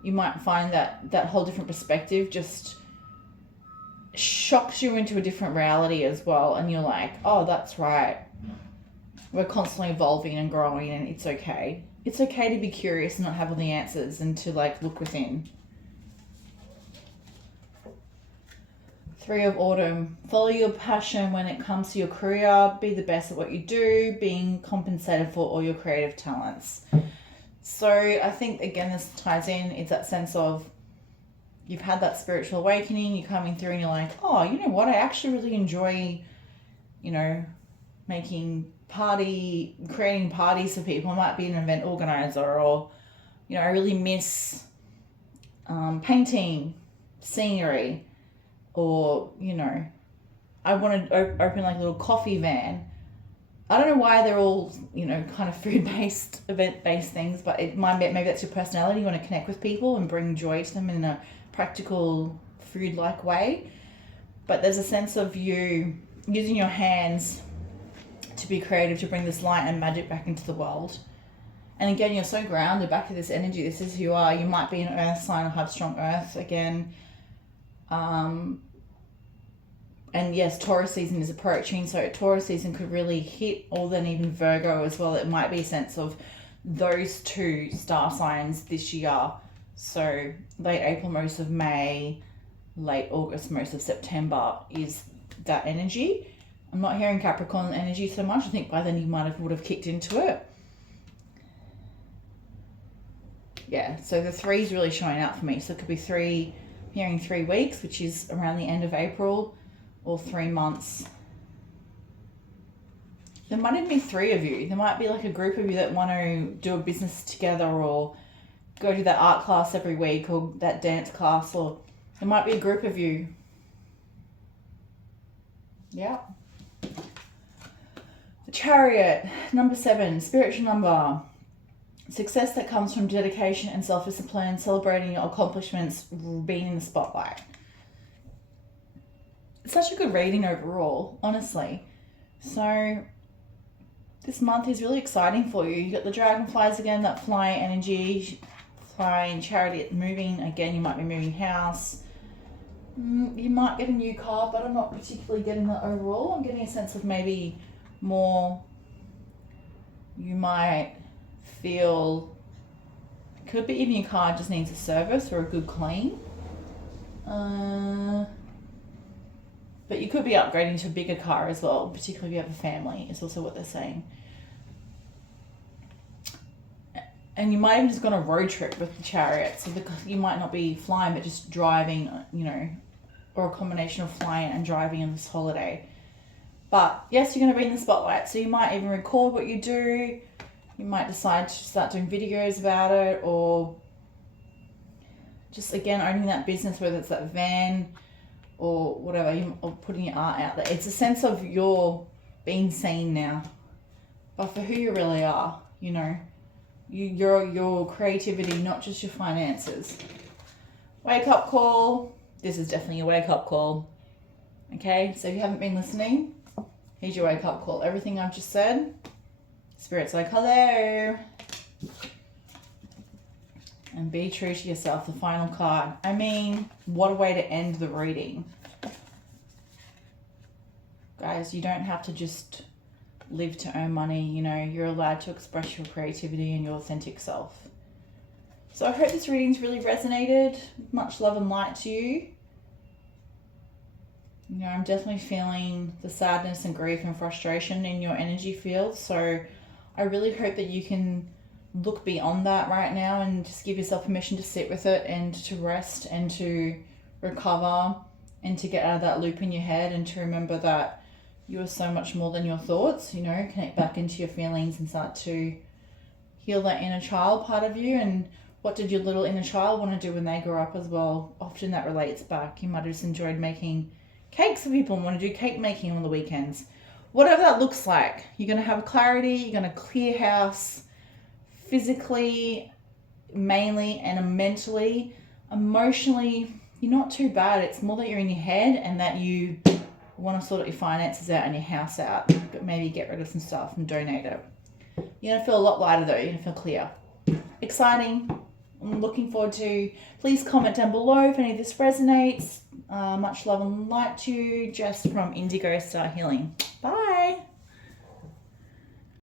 you might find that whole different perspective just shocks you into a different reality as well. And you're like, oh, that's right. We're constantly evolving and growing and it's okay. It's okay to be curious and not have all the answers and to like look within. 3 of Autumn. Follow your passion when it comes to your career. Be the best at what you do. Being compensated for all your creative talents. So I think, again, this ties in. It's that sense of you've had that spiritual awakening. You're coming through and you're like, oh, you know what? I actually really enjoy, you know, creating parties for people. I might be an event organizer or you know, I really miss painting, scenery, or, you know, I want to open like a little coffee van. I don't know why they're all, you know, kind of food-based, event-based things, but it might be, maybe that's your personality. You want to connect with people and bring joy to them in a practical, food-like way. But there's a sense of you using your hands to be creative, to bring this light and magic back into the world. And again, you're so grounded back to this energy. This is who you are. You might be an earth sign or have strong earth again. And yes, Taurus season is approaching, so Taurus season could really hit, or then even Virgo as well. It might be a sense of those two star signs this year. So late April, most of May, late August, most of September is that energy. I'm not hearing Capricorn energy so much. I think by then you would have kicked into it. Yeah, so the 3 is really showing out for me. So it could be hearing 3 weeks, which is around the end of April, or 3 months. There might even be 3 of you. There might be like a group of you that want to do a business together, or go to that art class every week, or that dance class, or there might be a group of you. Yeah. The Chariot, number 7, spiritual number. Success that comes from dedication and self-discipline, celebrating your accomplishments, being in the spotlight. It's such a good reading overall, honestly. So this month is really exciting for you. You got the dragonflies again, that flying energy, flying chariot, moving again. You might be moving house. You might get a new car, but I'm not particularly getting that overall. I'm getting a sense of maybe more. You might feel, could be even your car just needs a service or a good clean. But you could be upgrading to a bigger car as well, particularly if you have a family, is also what they're saying. And you might even just go on a road trip with the Chariot. So you might not be flying, but just driving, you know, or a combination of flying and driving on this holiday. But yes, you're going to be in the spotlight. So you might even record what you do. You might decide to start doing videos about it, or just, again, owning that business, whether it's that van or whatever, or putting your art out there. It's a sense of you're being seen now, but for who you really are, you know, your creativity, not just your finances. Wake up call. This is definitely a wake up call. Okay, so if you haven't been listening, here's your wake up call. Everything I've just said, Spirit's like, hello. And be true to yourself, the final card. I mean, what a way to end the reading. Guys, you don't have to just live to earn money. You know, you're allowed to express your creativity and your authentic self. So I hope this reading's really resonated. Much love and light to you. You know, I'm definitely feeling the sadness and grief and frustration in your energy field. So I really hope that you can look beyond that right now and just give yourself permission to sit with it and to rest and to recover and to get out of that loop in your head and to remember that you are so much more than your thoughts. You know, connect back into your feelings and start to heal that inner child part of you. And what did your little inner child want to do when they grow up as well? Often that relates back. You might have just enjoyed making cakes for people and want to do cake making on the weekends. Whatever that looks like, you're going to have clarity, you're going to clear house physically, mainly, and mentally. Emotionally, you're not too bad. It's more that you're in your head and that you want to sort your finances out and your house out, but maybe get rid of some stuff and donate it. You're going to feel a lot lighter though. You're going to feel clear. Exciting. I'm looking forward to, please comment down below if any of this resonates. Much love and light to you, Jess from Indigo Star Healing. Bye.